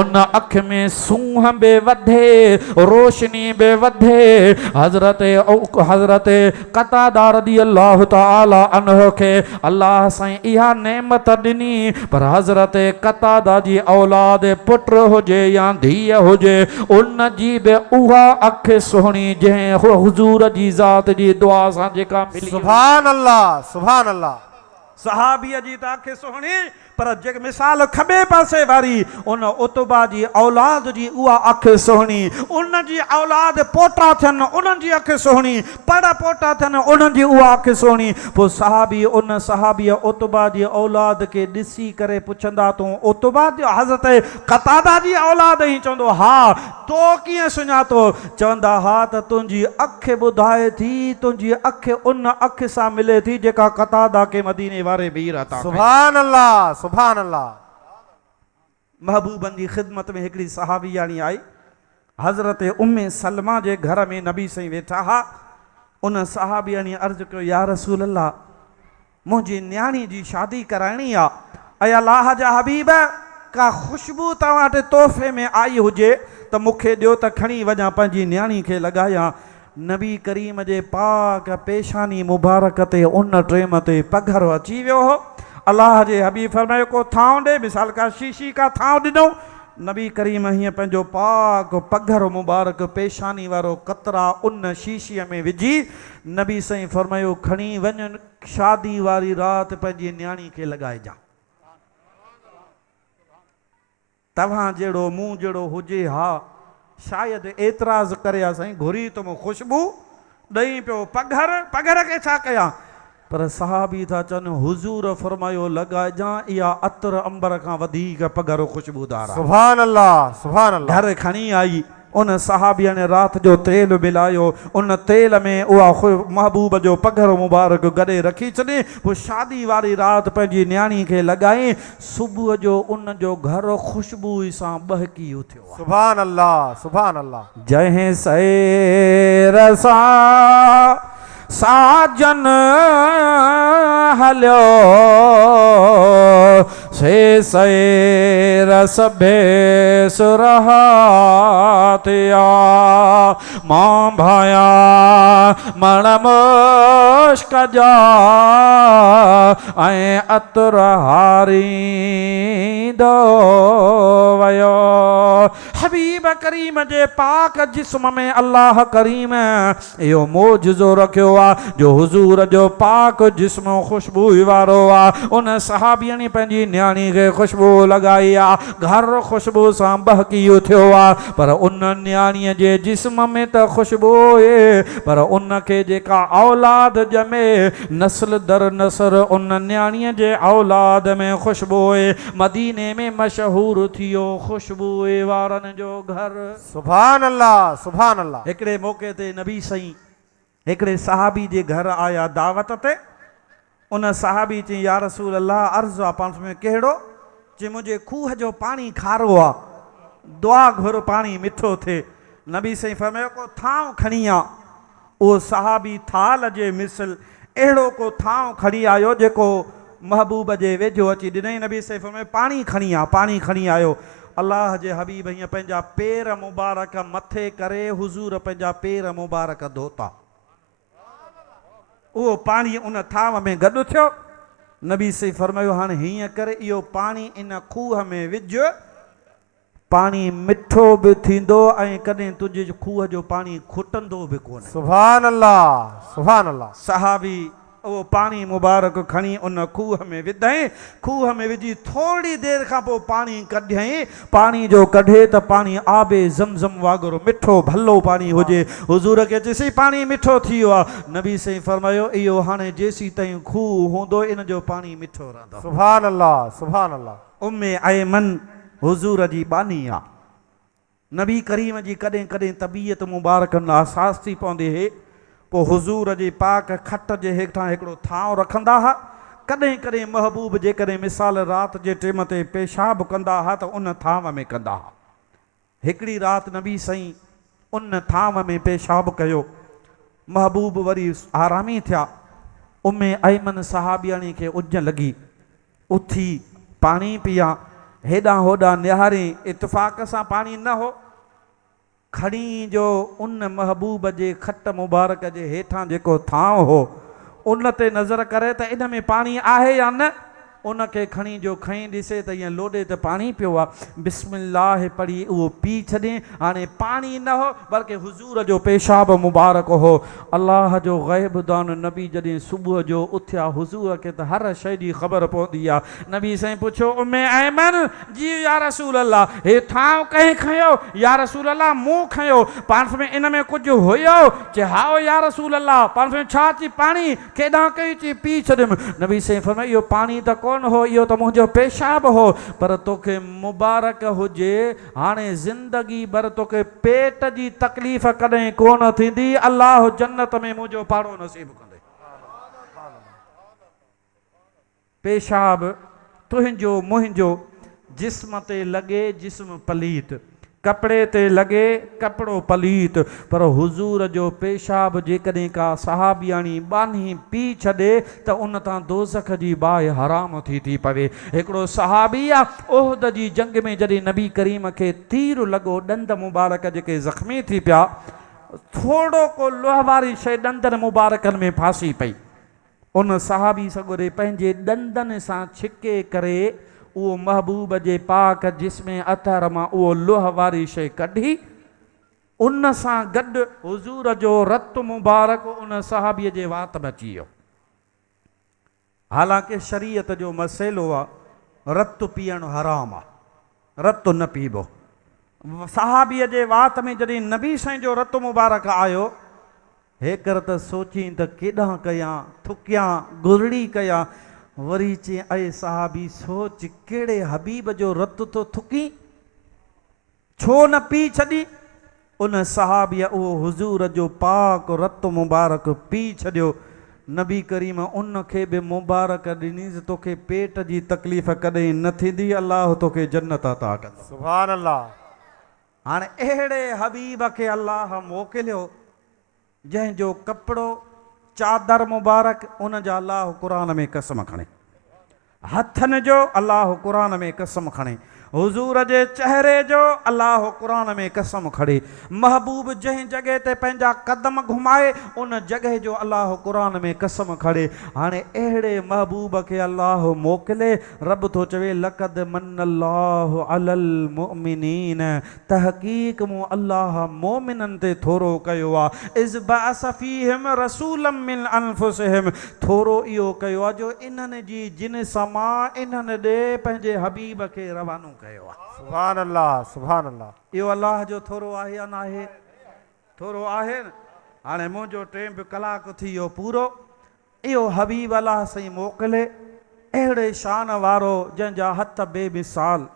उन अख में सूंह बि वधे रोशनी बि वधे हज़रत कतादा रज़ियल्लाहु तआला अन्हु खे अल्लाह साईं इहा नेमत ॾिनी पर हज़रत कतादा जी औलाद पुट हुजे या धीअ हुजे उन जी बि उहा अख सुहिणी जंहिं हुजूर जी ज़ात जी दुआ सां जेका मिली सुभान अल्लाह सुभान अल्लाह सहाबीअ जी त अख सुहिणी पर जेके मिसाल खबे पासे वारी उन उतबा जी औलाद जी उहा अख सुहिणी, उन जी औलाद पोटा थियनि उन्हनि जी अख सुहिणी, पर पोटा थियनि उन्हनि जी उहा अख सुहिणी। पोइ सहाबी उन सहाबीअ उतबा जी औलाद खे ॾिसी करे पुछंदा तूं उतबा जी हज़रत क़तादा जी औलाद? ई चवंदो हा। तो कीअं सुञातो? चवंदा हा त तुंहिंजी अख ॿुधाए थी, तुंहिंजी अख उन अख सां मिले थी जेका क़तादा के मदीने वारे बीर अता कई। सुभान अल्लाह, सुभान अल्लाह। महबूबनि जी ख़िदमत में हिकिड़ी सहाबियाणी आई, हज़रत उम्मे सलमा जे घर में नबी साईं वेठा हा। उन सहाबियाणी अर्ज़ु कयो, या रसूल अल्लाह, मुंहिंजी न्याणी जी शादी कराइणी आहे, ऐं अल्लाह जा हबीब का ख़ुशबू तव्हां वटि तोहफ़े में आई हुजे त मूंखे ॾियो त खणी वञा पंहिंजी न्याणी खे लॻायां। नबी करीम जे पाक पेशानी मुबारक ते उन टेम ते पघर अची वियो हो। अल्लाह जे हबीब फरमायो को थांव ॾे, मिसाल का शीशी का थांव ॾिनो। नबी करीम हीअं पंहिंजो पाक पघर मुबारक पेशानी वारो कतरा उन शीशीअ में विझी नबी साईं फरमायो खणी वञ, शादी वारी राति पंहिंजी न्याणी खे लॻाइजां। तव्हां जहिड़ो मूं जहिड़ो हुजे हा शायदि एतिराज़ करे हा साईं घुरी त मूं ख़ुशबू ॾेई पियो, पघर खे छा कयां? पर सहाबी था चवनि हुज़ूर फरमायो लॻाइजां, इहा अतर अंबर खां वधीक पघर ख़ुशबूदार आहे। सुभान अल्लाह, सुभान अल्लाह। घर खणी आई, उन सहाबिया ने राति जो तेल मिलायो, उन तेल में उहा महबूब जो पघर मुबारक गॾे रखी छॾे। पोइ शादी वारी राति पंहिंजी न्याणी खे लॻाई। सुबुह जो उन जो घर ख़ुशबू सां बहकी उथियो। सुभान अल्लाह, सुभान अल्लाह। जंहिं सैर सां साजन हलियो से सैर सभे सुरहातिया, मां भाया मण मुश्क जा ऐं अतर हारींदो वयो। हबीब करीम जे पाक जिस्म में अल्लाह करीम इहो मोजज़ो रखियो आहे जो हुज़ूर जो पाक जिस्म ख़ुशबू वारो आहे। उन सहाबियनी पंहिंजी न्याणी खे ख़ुशबू लॻाई आहे, घर ख़ुशबू सां बहकी उथियो आहे। पर उन न्याणीअ जे जिस्म में त ख़ुशबू आहे, पर उन खे जेका औलाद ॼमे नस्ल दर नस्ल उन न्याणीअ जे औलाद में ख़ुशबू आहे। मदीने में मशहूर थियो ख़ुशबू वारनि जो घर। सुभान अल्लाह, सुभान अल्लाह। हिकिड़े मौके ते नबी साईं हिकिड़े सहाबी जे घर आया दावत ते। उन सहाबी चई या रसूल अल्लाह अर्ज़ु आहे पाण में कहिड़ो? चई मुंहिंजे खूह जो पाणी खारो आहे, दुआ घुर पाणी मिठो थिए। नबी साईं फरमायो को थांव खणी आ। उहो सहाबी थाल जे मिसल अहिड़ो को थांव खणी आयो जेको महबूब जे वेझो अची ॾिनई। नबी साईं फरमायो पाणी खणी आ, पाणी खणी आयो। अल्लाह जे हबीब हीअं पंहिंजा पेर मुबारक मथे करे हुज़ूर पंहिंजा पेर मुबारक धोता। उहो पाणी उन थांव में गॾु थियो। नबी साईं फरमायो हाणे हीअं करे इहो पाणी इन खूह में विझ, पाणी मिठो बि थींदो ऐं कॾहिं तुंहिंजे खूह जो पाणी खुटंदो बि कोन्हे। सुभान अल्लाह, सुभान अल्लाह। सहाबी उहो पाणी मुबारक खणी उन खूह में विधई। खूह में विझी थोरी देरि खां पोइ पाणी कढियईं। पाणी जो कढे त पाणी आबे ज़मज़म वांगुरु मिठो भलो पाणी हुजे। हुज़ूर खे चइसि पाणी मिठो थी वियो आहे। नबी साईं फरमायो इहो हाणे जेसीं ताईं खूह हूंदो इन जो पाणी मिठो रहंदो। सुभान अल्लाह, सुभान अल्लाह। उम्मे अयमन हुज़ूर जी बानी आहे। नबी करीम जी कॾहिं कॾहिं तबीयत मुबारक नासाज़ थी पवंदी हुई। पोइ हुज़ूर जी पाक खट जे हेठां हिकिड़ो थांव रखंदा हुआ। कॾहिं कॾहिं महबूब जेकॾहिं मिसाल राति जे टाइम ते पेशाब कंदा हुआ त उन थांव में कंदा हुआ। हिकिड़ी राति नबी साईं उन थांव में पेशाब कयो। महबूब वरी आरामी थिया। उम्मे अयमन सहाबियाणी खे उज लॻी, उथी पाणी पिया, हेॾां होॾां निहारी, इतफ़ाक़ सां पाणी न हो। खणी जो उन महबूब जे खट मुबारक जे हेठां जेको थांव हो उन ते नज़र करे त इन में पाणी आहे या न। उनखे खणी जो खई ॾिसे त ईअं लोॾे त पाणी पियो आहे, बिस्मिल्लाह पढ़ी उहो पी छॾे। हाणे पाणी न हो बल्कि हुज़ूर जो पेशाब मुबारक हो। अल्लाह जो ग़ैब दान नबी जॾहिं सुबुह जो उथिया, हुज़ूर खे त हर शइ जी ख़बर पवंदी आहे। नबी साईं पुछो उम्मे ऐमन जी या रसूल अल्लाह, हे थांव कंहिं खयो? या रसूल अल्लाह मूं खयो। पाण में इन में कुझु हुयो? चए हाओ या रसूल अल्लाह। पाण में छा चई पाणी केॾां कई? चई पी छॾियुमि। नबी साईं फरमायो इहो पाणी त कोन हो, इहो त मुंहिंजो पेशाब हो, पर तोखे मुबारक हुजे, हाणे ज़िंदगी भर तोखे पेट जी तकलीफ़ कॾहिं कोन थींदी। अल्लाह जन्नत में मुंहिंजो पाड़ो नसीब कंदे। पेशाब तुंहिंजो मुंहिंजो जिस्म ते लॻे जिस्म पलीत, कपिड़े ते लॻे कपिड़ो पलीत, पर हुज़ूर जो पेशाब जेकॾहिं का सहाबियाणी बानी पी छॾे त उन तां दोज़ख जी बाहि हराम थी पवे। हिकिड़ो सहाबी आहे, ओहद जी जंग में जॾहिं नबी करीम खे तीर लॻो, ॾंद मुबारक जेके ज़ख़्मी थी पिया, थोरो को लोह वारी शइ ॾंदनि मुबारकनि में फासी पई। उन सहाबी सॻोरे पंहिंजे ॾंदनि सां छिके करे उहो महबूब जे पाक जिस्म अथर मां उहो लोह वारी शइ कढी, उन सां गॾु हुज़ूर जो रत मुबारक उन सहाबीअ जे वात में अची वियो। हालांकि शरीयत जो मसइलो आहे, रत पीअणु हराम आहे, रत न पीबो। सहाबीअ जे वात में जॾहिं नबी साईं जो रत मुबारक आयो, हेकर त सोची त केॾां कयां, थुकियां, गुरड़ी कयां। वरी चई अए सहाबी सोच कहिड़े हबीब जो रत तो थुकी, छो न पी छॾी? उन सहाबीअ उहो हुज़ूर जो पाक रत मुबारक पी छॾियो। नबी करीम उन खे बि मुबारक ॾिनीस, तोखे पेट जी तकलीफ़ कॾहिं न थींदी, अल्लाह तोखे जन्नत अता कंदो। सुभान अल्लाह। हाणे अहिड़े हबीब खे अल्लाह मोकिलियो जंहिंजो कपिड़ो चादर मुबारक, उन जा अल्लाह क़ुरान में कसम खणे, हथनि जो अल्लाह क़ुरान में कसम खणे, हुज़ूर जे चेहरे जो अल्लाह क़ुरान में कसम खणे, महबूब जंहिं जॻह ते पंहिंजा कदम घुमाए उन जॻह जो अल्लाह क़ुरान में कसम खणे। हाणे अहिड़े महबूब खे अल्लाह मोकिले, रब थो चवे लक़द मन्नल्लाहु अलल मुमिनीन, तहक़ीक़ मूं अल्लाह मोमिननि ते थोरो कयो आहे। इज़ बअस फ़ीहिम रसूलम मिन अनफुसिहिम, थोरो इहो कयो आहे जो इन्हनि जी जिन समा इन्हनि ॾे पंहिंजे हबीब खे रवानो कयो आहे। सुभान अल्लाह, सुभान अल्लाह। इहो अल्लाह जो थोरो आहे या न आहे? थोरो आहे न। हाणे मुंहिंजो टाइम बि कलाक थी वियो पूरो। इहो हबीब अल्लाह साईं मोकिले, अहिड़े शान वारो जंहिंजा हथ बेमिसाल,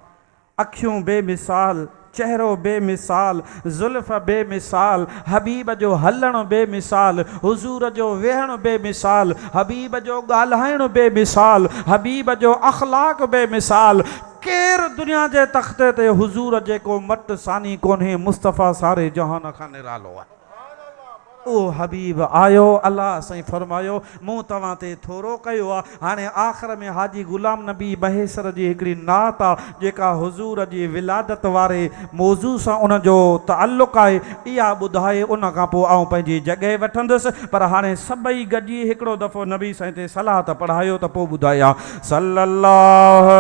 अखियूं बेमिसाल, चेहरो बेमिसाल, ज़ुल्फ़ बेमिसाल, हबीब जो हलणु बेमिसाल, हुज़ूर जो वेहणु बेमिसाल, हबीब जो ॻाल्हाइणु बेमिसाल, हबीब जो अख़लाक़ बेमिसाल। केरु दुनिया जे तख़्ते ते हुज़ूर जेको मट सानी कोन्हे, मुस्तफ़ा सारे जहान खां निरालो आहे। उहो हबीब आयो, अल्लाह साईं फरमायो मूं तव्हां ते थोरो कयो आहे। हाणे आख़िर में हाजी ग़ुलाम नबी महेसर जी हिकिड़ी नात आहे जेका हुज़ूर जी विलादत वारे मौज़ू सां उनजो ताल्लुक़ आहे, इहा ॿुधाए उन खां पोइ आउं पंहिंजी जॻह वठंदुसि। पर हाणे सभई गॾिजी हिकिड़ो दफ़ो नबी साईं ते सलात पढ़ायो त पोइ ॿुधायां। सल्लल्लाहु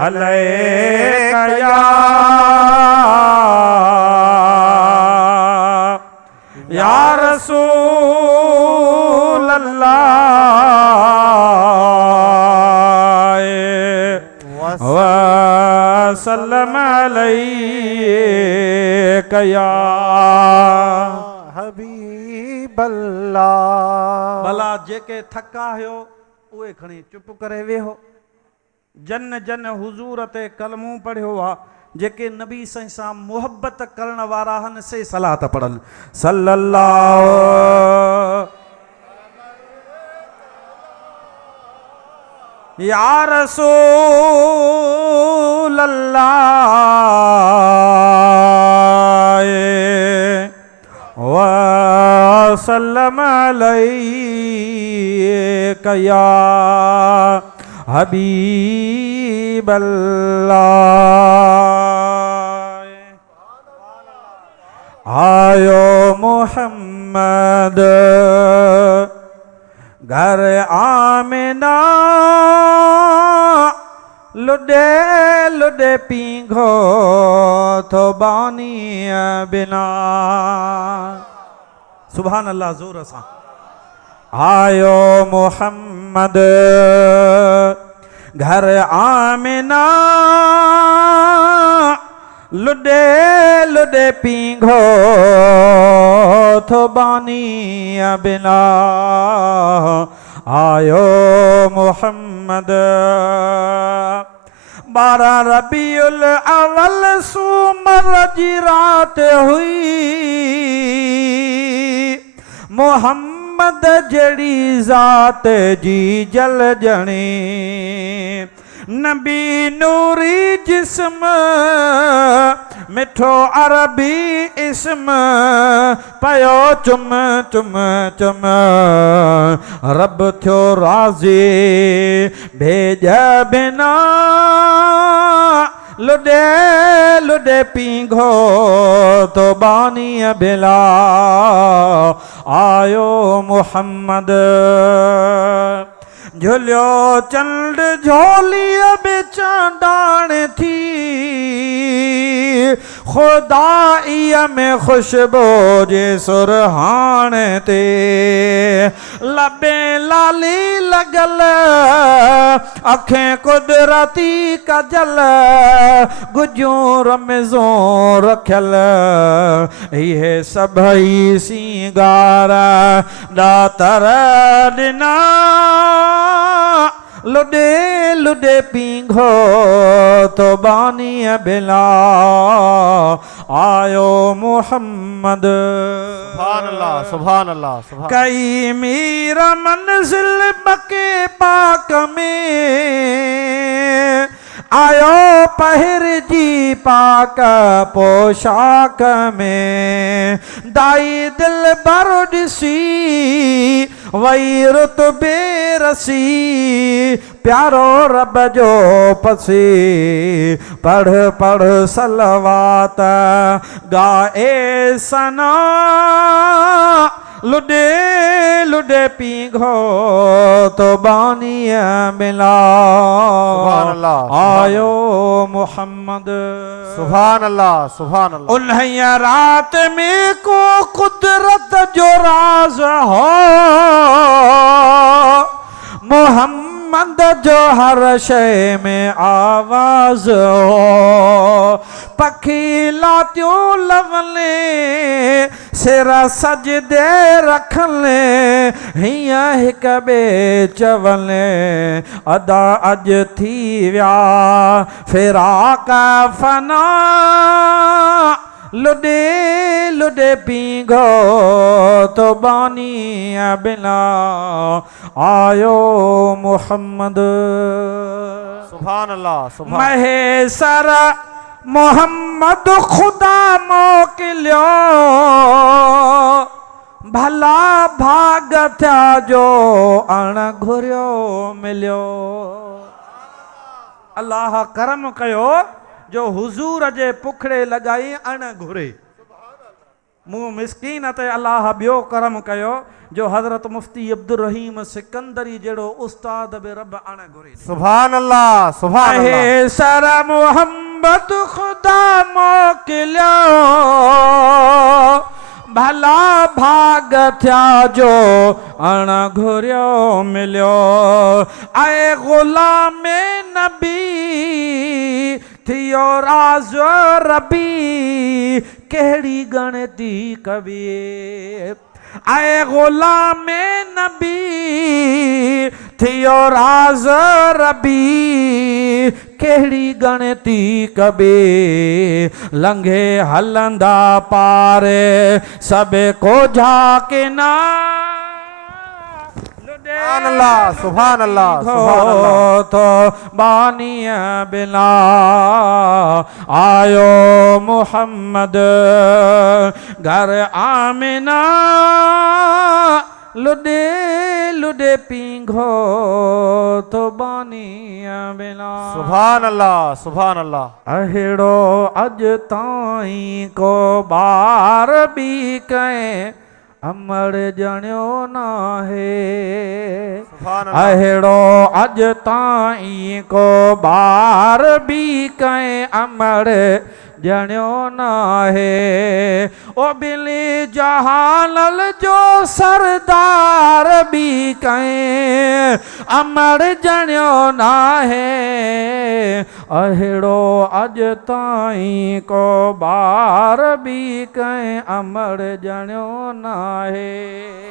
अलैका या रसूल अल्लाह वसल्लम अलैका या हबीब अल्लाह। भला जेके थका आहियो उहे खणी चुप करे वेहो। जन जन हुज़ूर ते कलमूं पढ़ियो आहे, जेके नबी साईं सां मुहबत करण वारा आहिनि से सलात पढ़नि। सल्लल्लाहु या रसूल अल्लाह वसल्लम अलैका या हबीब अल्लाह। आयो मोहम्मद घर आमिना लुडे लुडे पींघो तो बानी बिना। सुभान अल्लाह जोर सां। आयो मोहम्मद घर आमिना लुडे लुडे पींघो तो बानी बिना। आयो मोहम्मद 12 रबीउल अव्वल सूमर जी रात हुई। मोहम्मद जड़ी ज़ात जी जल जणी। नबी नूरी जिस्म मिठो अरबी इस्म पयो चुम चुम चुम। रब थियो राज़ी भेज बिना लुडे लुडे पींघो तो बानी बिला। आयो मोहम्मद झुलियो चंड झोलिय बेचांडाण थी। खुदाईअ में खुशबू जे सुरहान ते। लबे लाली लगल अखें कुदरती कजल। गुजूं रमज़ूं रखियल इहे सभई सिंगार दातर ॾिना। लुडे लुडे पींघो तो बानी बिला। आयो मोहम्मद सुभान अल्लाह सुभान अल्लाह सुभान। कई मीर मंजिल बके पाक में। आयो पहिर जी पाक पोशाक में। दाई दिल बर ॾिसी वई रुतबे रसी। प्यारो रब जो पसी पढ़ पढ़ सलवात गाए सना। लुडे लुडे पींघो तो बानी मिला। सुभान अल्लाह आयो मोहम्मद सुभान अल्लाह सुभान अल्लाह। उन्हें रात में को कुदरत जो राज हो। मोहम्मद जो हर शय में आवाज हो। पखी लातियो लवले सिरा सजदे रखले। हिया हिक बे चवले अदा अज थी व्या फिराक फना। लुडे लुडे पींघो तो बानी बिना। आयो मोहम्मद सुभान अल्लाह सुभान। महेसर मोहम्मद खुदा मोकिलियो। भला भाग थिया जो अण घुरियो मिलियो। अल्लाह करम कयो जो हुजूर जे पुखड़े लगाई अण घुरे। मूं मिस्कीन ते अल्लाह बियो करम कयो जो हज़रत मुफ्ती अब्दुल रहीम सिकंदरी जड़ो उस्ताद बे रब अण घुरे। सुभान अल्लाह सुभान अल्लाह। सर मोहम्मद खुदा मोकिलियो। भला भाग थिया जो अण घुरियो मिलियो। आए गुलाम नबी थियो राज रबी। कहिड़ी गणती कवि आए गुलाम नबी थियो राज रबी। कहिड़ी गणती कबे लंघे हलंदा पारे सबे को झाके ना। सुभान अल्लाह सुभान अल्लाह सुभान अल्लाह। तो बानिया बिला आयो मोहम्मद घर आमिना। लुडे लुडे पींघो तो बानिया बिला। सुभान अल्लाह सुभान अल्लाह। अहिड़ो अज ताईं को बार भी कहें अमर ॼणियो नाहे सुभान अल्लाह अहिड़ो अॼु ताईं को ॿार बि कंहिं अमर ॼणियो नाहे ओ ॿिली जहानल जो सरदार बि कंहिं अमर ॼणियो नाहे अहिड़ो अॼु ताईं को ॿार बि कंहिं अमर ॼणियो नाहे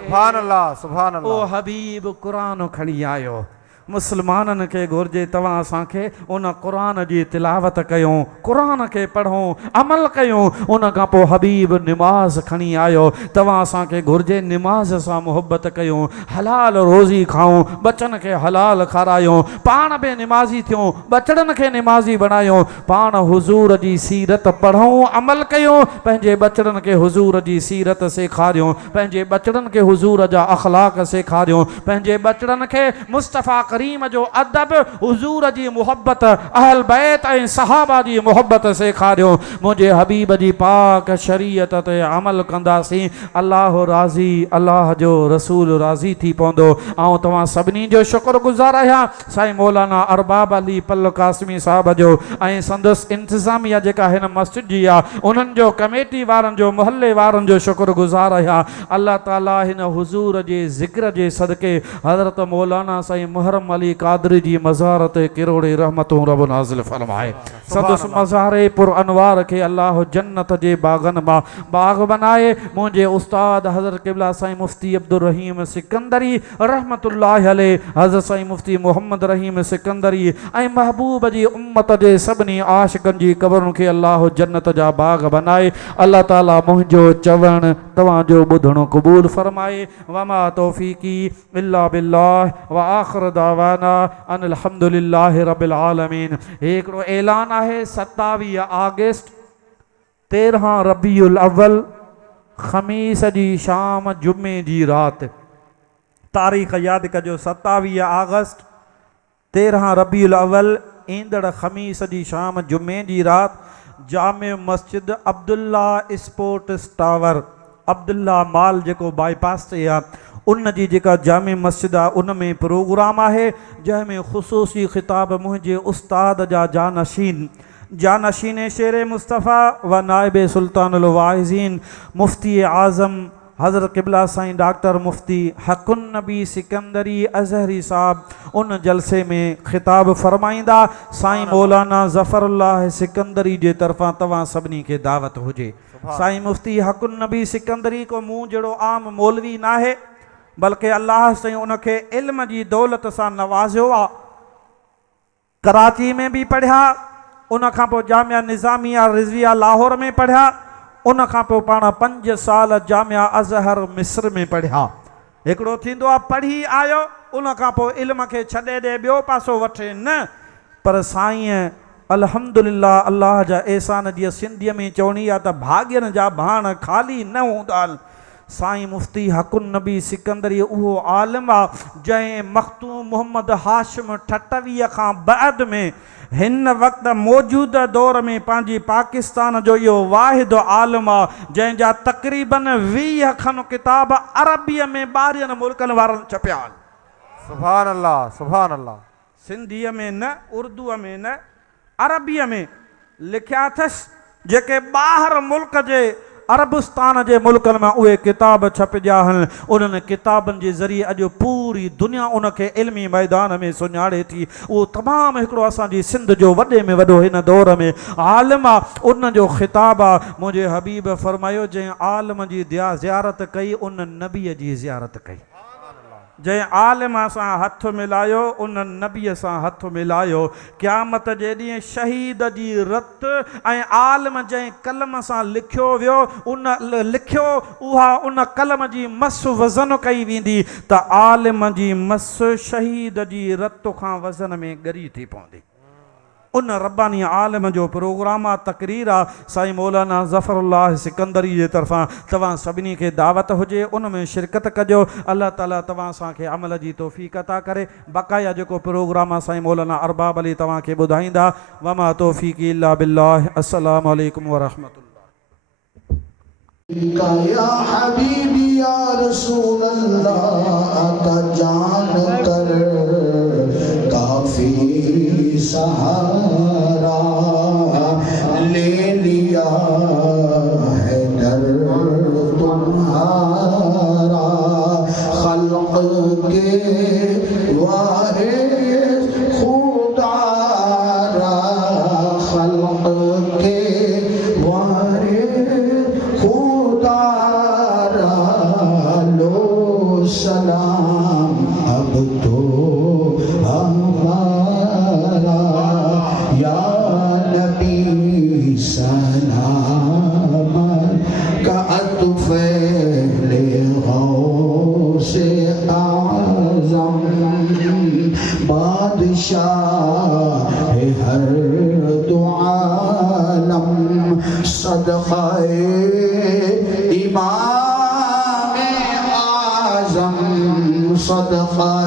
सुभान अल्लाह सुभान ओ अल्लाह हबीब क़ुरान खणी आयो मुस्लमाननि खे घुर्जे तव्हां असांखे उन क़ुरान जी तिलावत कयूं क़ुरान खे पढ़ूं अमल कयूं उन खां पोइ हबीब निमाज़ खणी आयो तव्हां असांखे घुर्जे निमाज़ सां मुहबत कयूं हलाल रोज़ी खाऊं बचनि खे हलाल खारायूं पाण बि निमाज़ी थियूं बचड़नि खे निमाज़ी बणायूं पाण हुज़ूर जी सीरत पढ़ूं अमल कयूं पंहिंजे बचड़नि खे हुज़ूर जी सीरत सेखारियूं पंहिंजे बचड़नि खे हुज़ूर जा अख़लाक सेखारियूं पंहिंजे बचड़नि खे मुस्तफ़ा करीम जो अदब हुज़ूर जी मुहब्बत अहल बैत ऐं सहाबा जी मुहब्बत सेखारियो मुझे हबीब जी पाक शरीयत ते अमल कंदासीं अल्लाह राज़ी अल्लाह जो रसूल राज़ी थी पवंदो ऐं तव्हां सभिनी जो शुक्रगुज़ार आहियां साईं मौलाना अरबाब अली पल कासमी साहब जो ऐं संदसि इंतिज़ामिया जेका हिन मस्जिद जी आहे उन्हनि जो कमेटी वारनि जो मुहल्ले वारनि जो शुक्रगुज़ार आहियां अल्लाह ताला हिन हुज़ूर जे ज़िक्र जे सदके हज़रत मौलाना साईं मुहर्रम अली कादरी जी मज़ार ते किरोड़े रहमतूं रब नाज़िल फरमाए संदसि मज़ारे पुर अनवार खे अल्लाह जन्नत जे बागन मां बाग बनाए मुंहिंजे उस्ताद हज़रत क़िबला साईं मुफ्ती अब्दुर रहीम सिकंदरी रहमतुल्लाहि अलैह हज़रत साईं मुफ्ती मोहम्मद रहीम सिकंदरी ऐं महबूब जी उम्मत जे सभिनी आशिकनि जी क़बरुनि खे अल्लाह जन्नत जा बाग बनाए अल्लाह ताला मुंहिंजो चवणु तव्हांजो ॿुधणो क़बूल फरमाए वमा तौफ़ीक़ी इल्ला बिल्लाह व आख़िर दावाना अनिल हम्दुलिल्लाहि रब्बिल आलमीन हिकिड़ो ऐलान आहे 27 अगस्त 13 रबीउल अव्वल ख़मीस जी शाम जुमे जी राति तारीख़ यादि कजो 27 अगस्त 13 रबीउल अव्वल ईंदड़ ख़मीस जी शाम जुमे जी राति जामे मस्जिद Abdullah sports tower Abdullah mall जेको बाईपास ते आहे उन जी जेका जामे मस्जिद आहे उन में प्रोग्राम आहे जंहिंमें ख़ुसूसी ख़िताब मुंहिंजे उस्ताद जा जानशीन शेर मुस्तफ़ा व नाइब सुल्तानुल वाइज़ीन मुफ्ती आज़म हज़रत क़िबला साईं डॉक्टर मुफ्ती हकुन नबी सिकंदरी अज़हरी साहब उन जलसे में ख़िताब फरमाईंदा साईं मौलाना ज़फ़रुल्लाह सिकंदरी जे तरफ़ां तव्हां सभिनी खे दावत हुजे साईं मुफ्ती हकुन नबी सिकंदरी को मूं जहिड़ो आम मौलवी नाहे बल्कि अल्लाह साईं उनखे इल्म जी दौलत सां नवाज़ियो आहे कराची में भी पढ़िया उन खां पोइ जामिया निज़ामिया रिज़विया लाहौर में पढ़िया उन खां पोइ पाण 5 साल जामिया अज़हर मिस्र में पढ़िया हिकिड़ो थींदो आहे पढ़ी आयो उन खां पोइ इल्म खे छॾे ॾे ॿियो पासो वठे न पर साईं अल्हम्दुलिल्लाह अल्लाह जा एहसान जीअं सिंधीअ में चवणी आहे त भाॻियनि जा भाण ख़ाली न हूंदा आहिनि साईं मुफ्ती हकुन नबी सिकंदरी उहो आलिम आहे जंहिं मख़तूम मोहम्मद हाशिम ठटवीअ खां बाद में हिन वक़्तु मौजूदा दौर में पंहिंजी पाकिस्तान जो इहो वाहिद आलिम आहे जंहिंजा तक़रीबन 20 खन किताब अरबीअ में 12 मुल्कनि वारनि छपिया आहिनि सुभान अल्लाह सुभान अल्लाह सिंधीअ में न उर्दूअ में न अरबीअ में लिखिया अथसि जेके ॿाहिरि मुल्क जे अरबस्तान जे मुल्कनि में उहे किताब छपिजा आहिनि उन्हनि किताबनि जे ज़रिए अॼु पूरी दुनिया उनखे इल्मी मैदान में सुञाणे थी उहो तमामु हिकिड़ो असांजी सिंध जो वॾे में वॾो हिन दौर में आलिम आहे उन जो ख़िताब आहे मुंहिंजे हबीब फरमायो जंहिं आलिम जी ज़ियारत कई उन नबीअ जी ज़ियारत कई जंहिं आलिम सां हथ मिलायो उन नबीअ सां हथ मिलायो क़यामत जे ॾींहुं शहीद जी रत ऐं आलिम जंहिं कलम सां लिखियो वियो उन लिखियो उहा उन कलम जी मस वज़न कई वेंदी त आलिम जी मस शहीद जी रत खां वज़न में ॻरी थी पवंदी उन रब्बानी आलिम जो प्रोग्राम आहे तकरीर आहे साईं मौलाना ज़फ़रुल्लाह सिकंदरी जे तरफ़ां तव्हां सभिनी खे दावत हुजे उन में शिरकत कजो अल्लाह ताला तव्हां असांखे अमल जी तौफ़ीक़ अता करे बक़ाया जेको प्रोग्राम आहे साईं मौलाना अरबाब अली तव्हांखे ॿुधाईंदा वमा तौफ़ीक़ी इल्ला बिल्लाह अस्सलामु अलैकुम व रहमतुल्लाह। या हबीबी या रसूल अल्लाह आता जान कर काफी सहारा ले लिया है दर तुम्हारा खल्क के वारिस खुदारा खल्क के वारिस खुदारा लो सलाम अब तो हमारा या नबी सलाम का अतुफ़ैले से आज़म बादशाह हर दो आलम सदक़ाए इमाम आज़म सदक़ा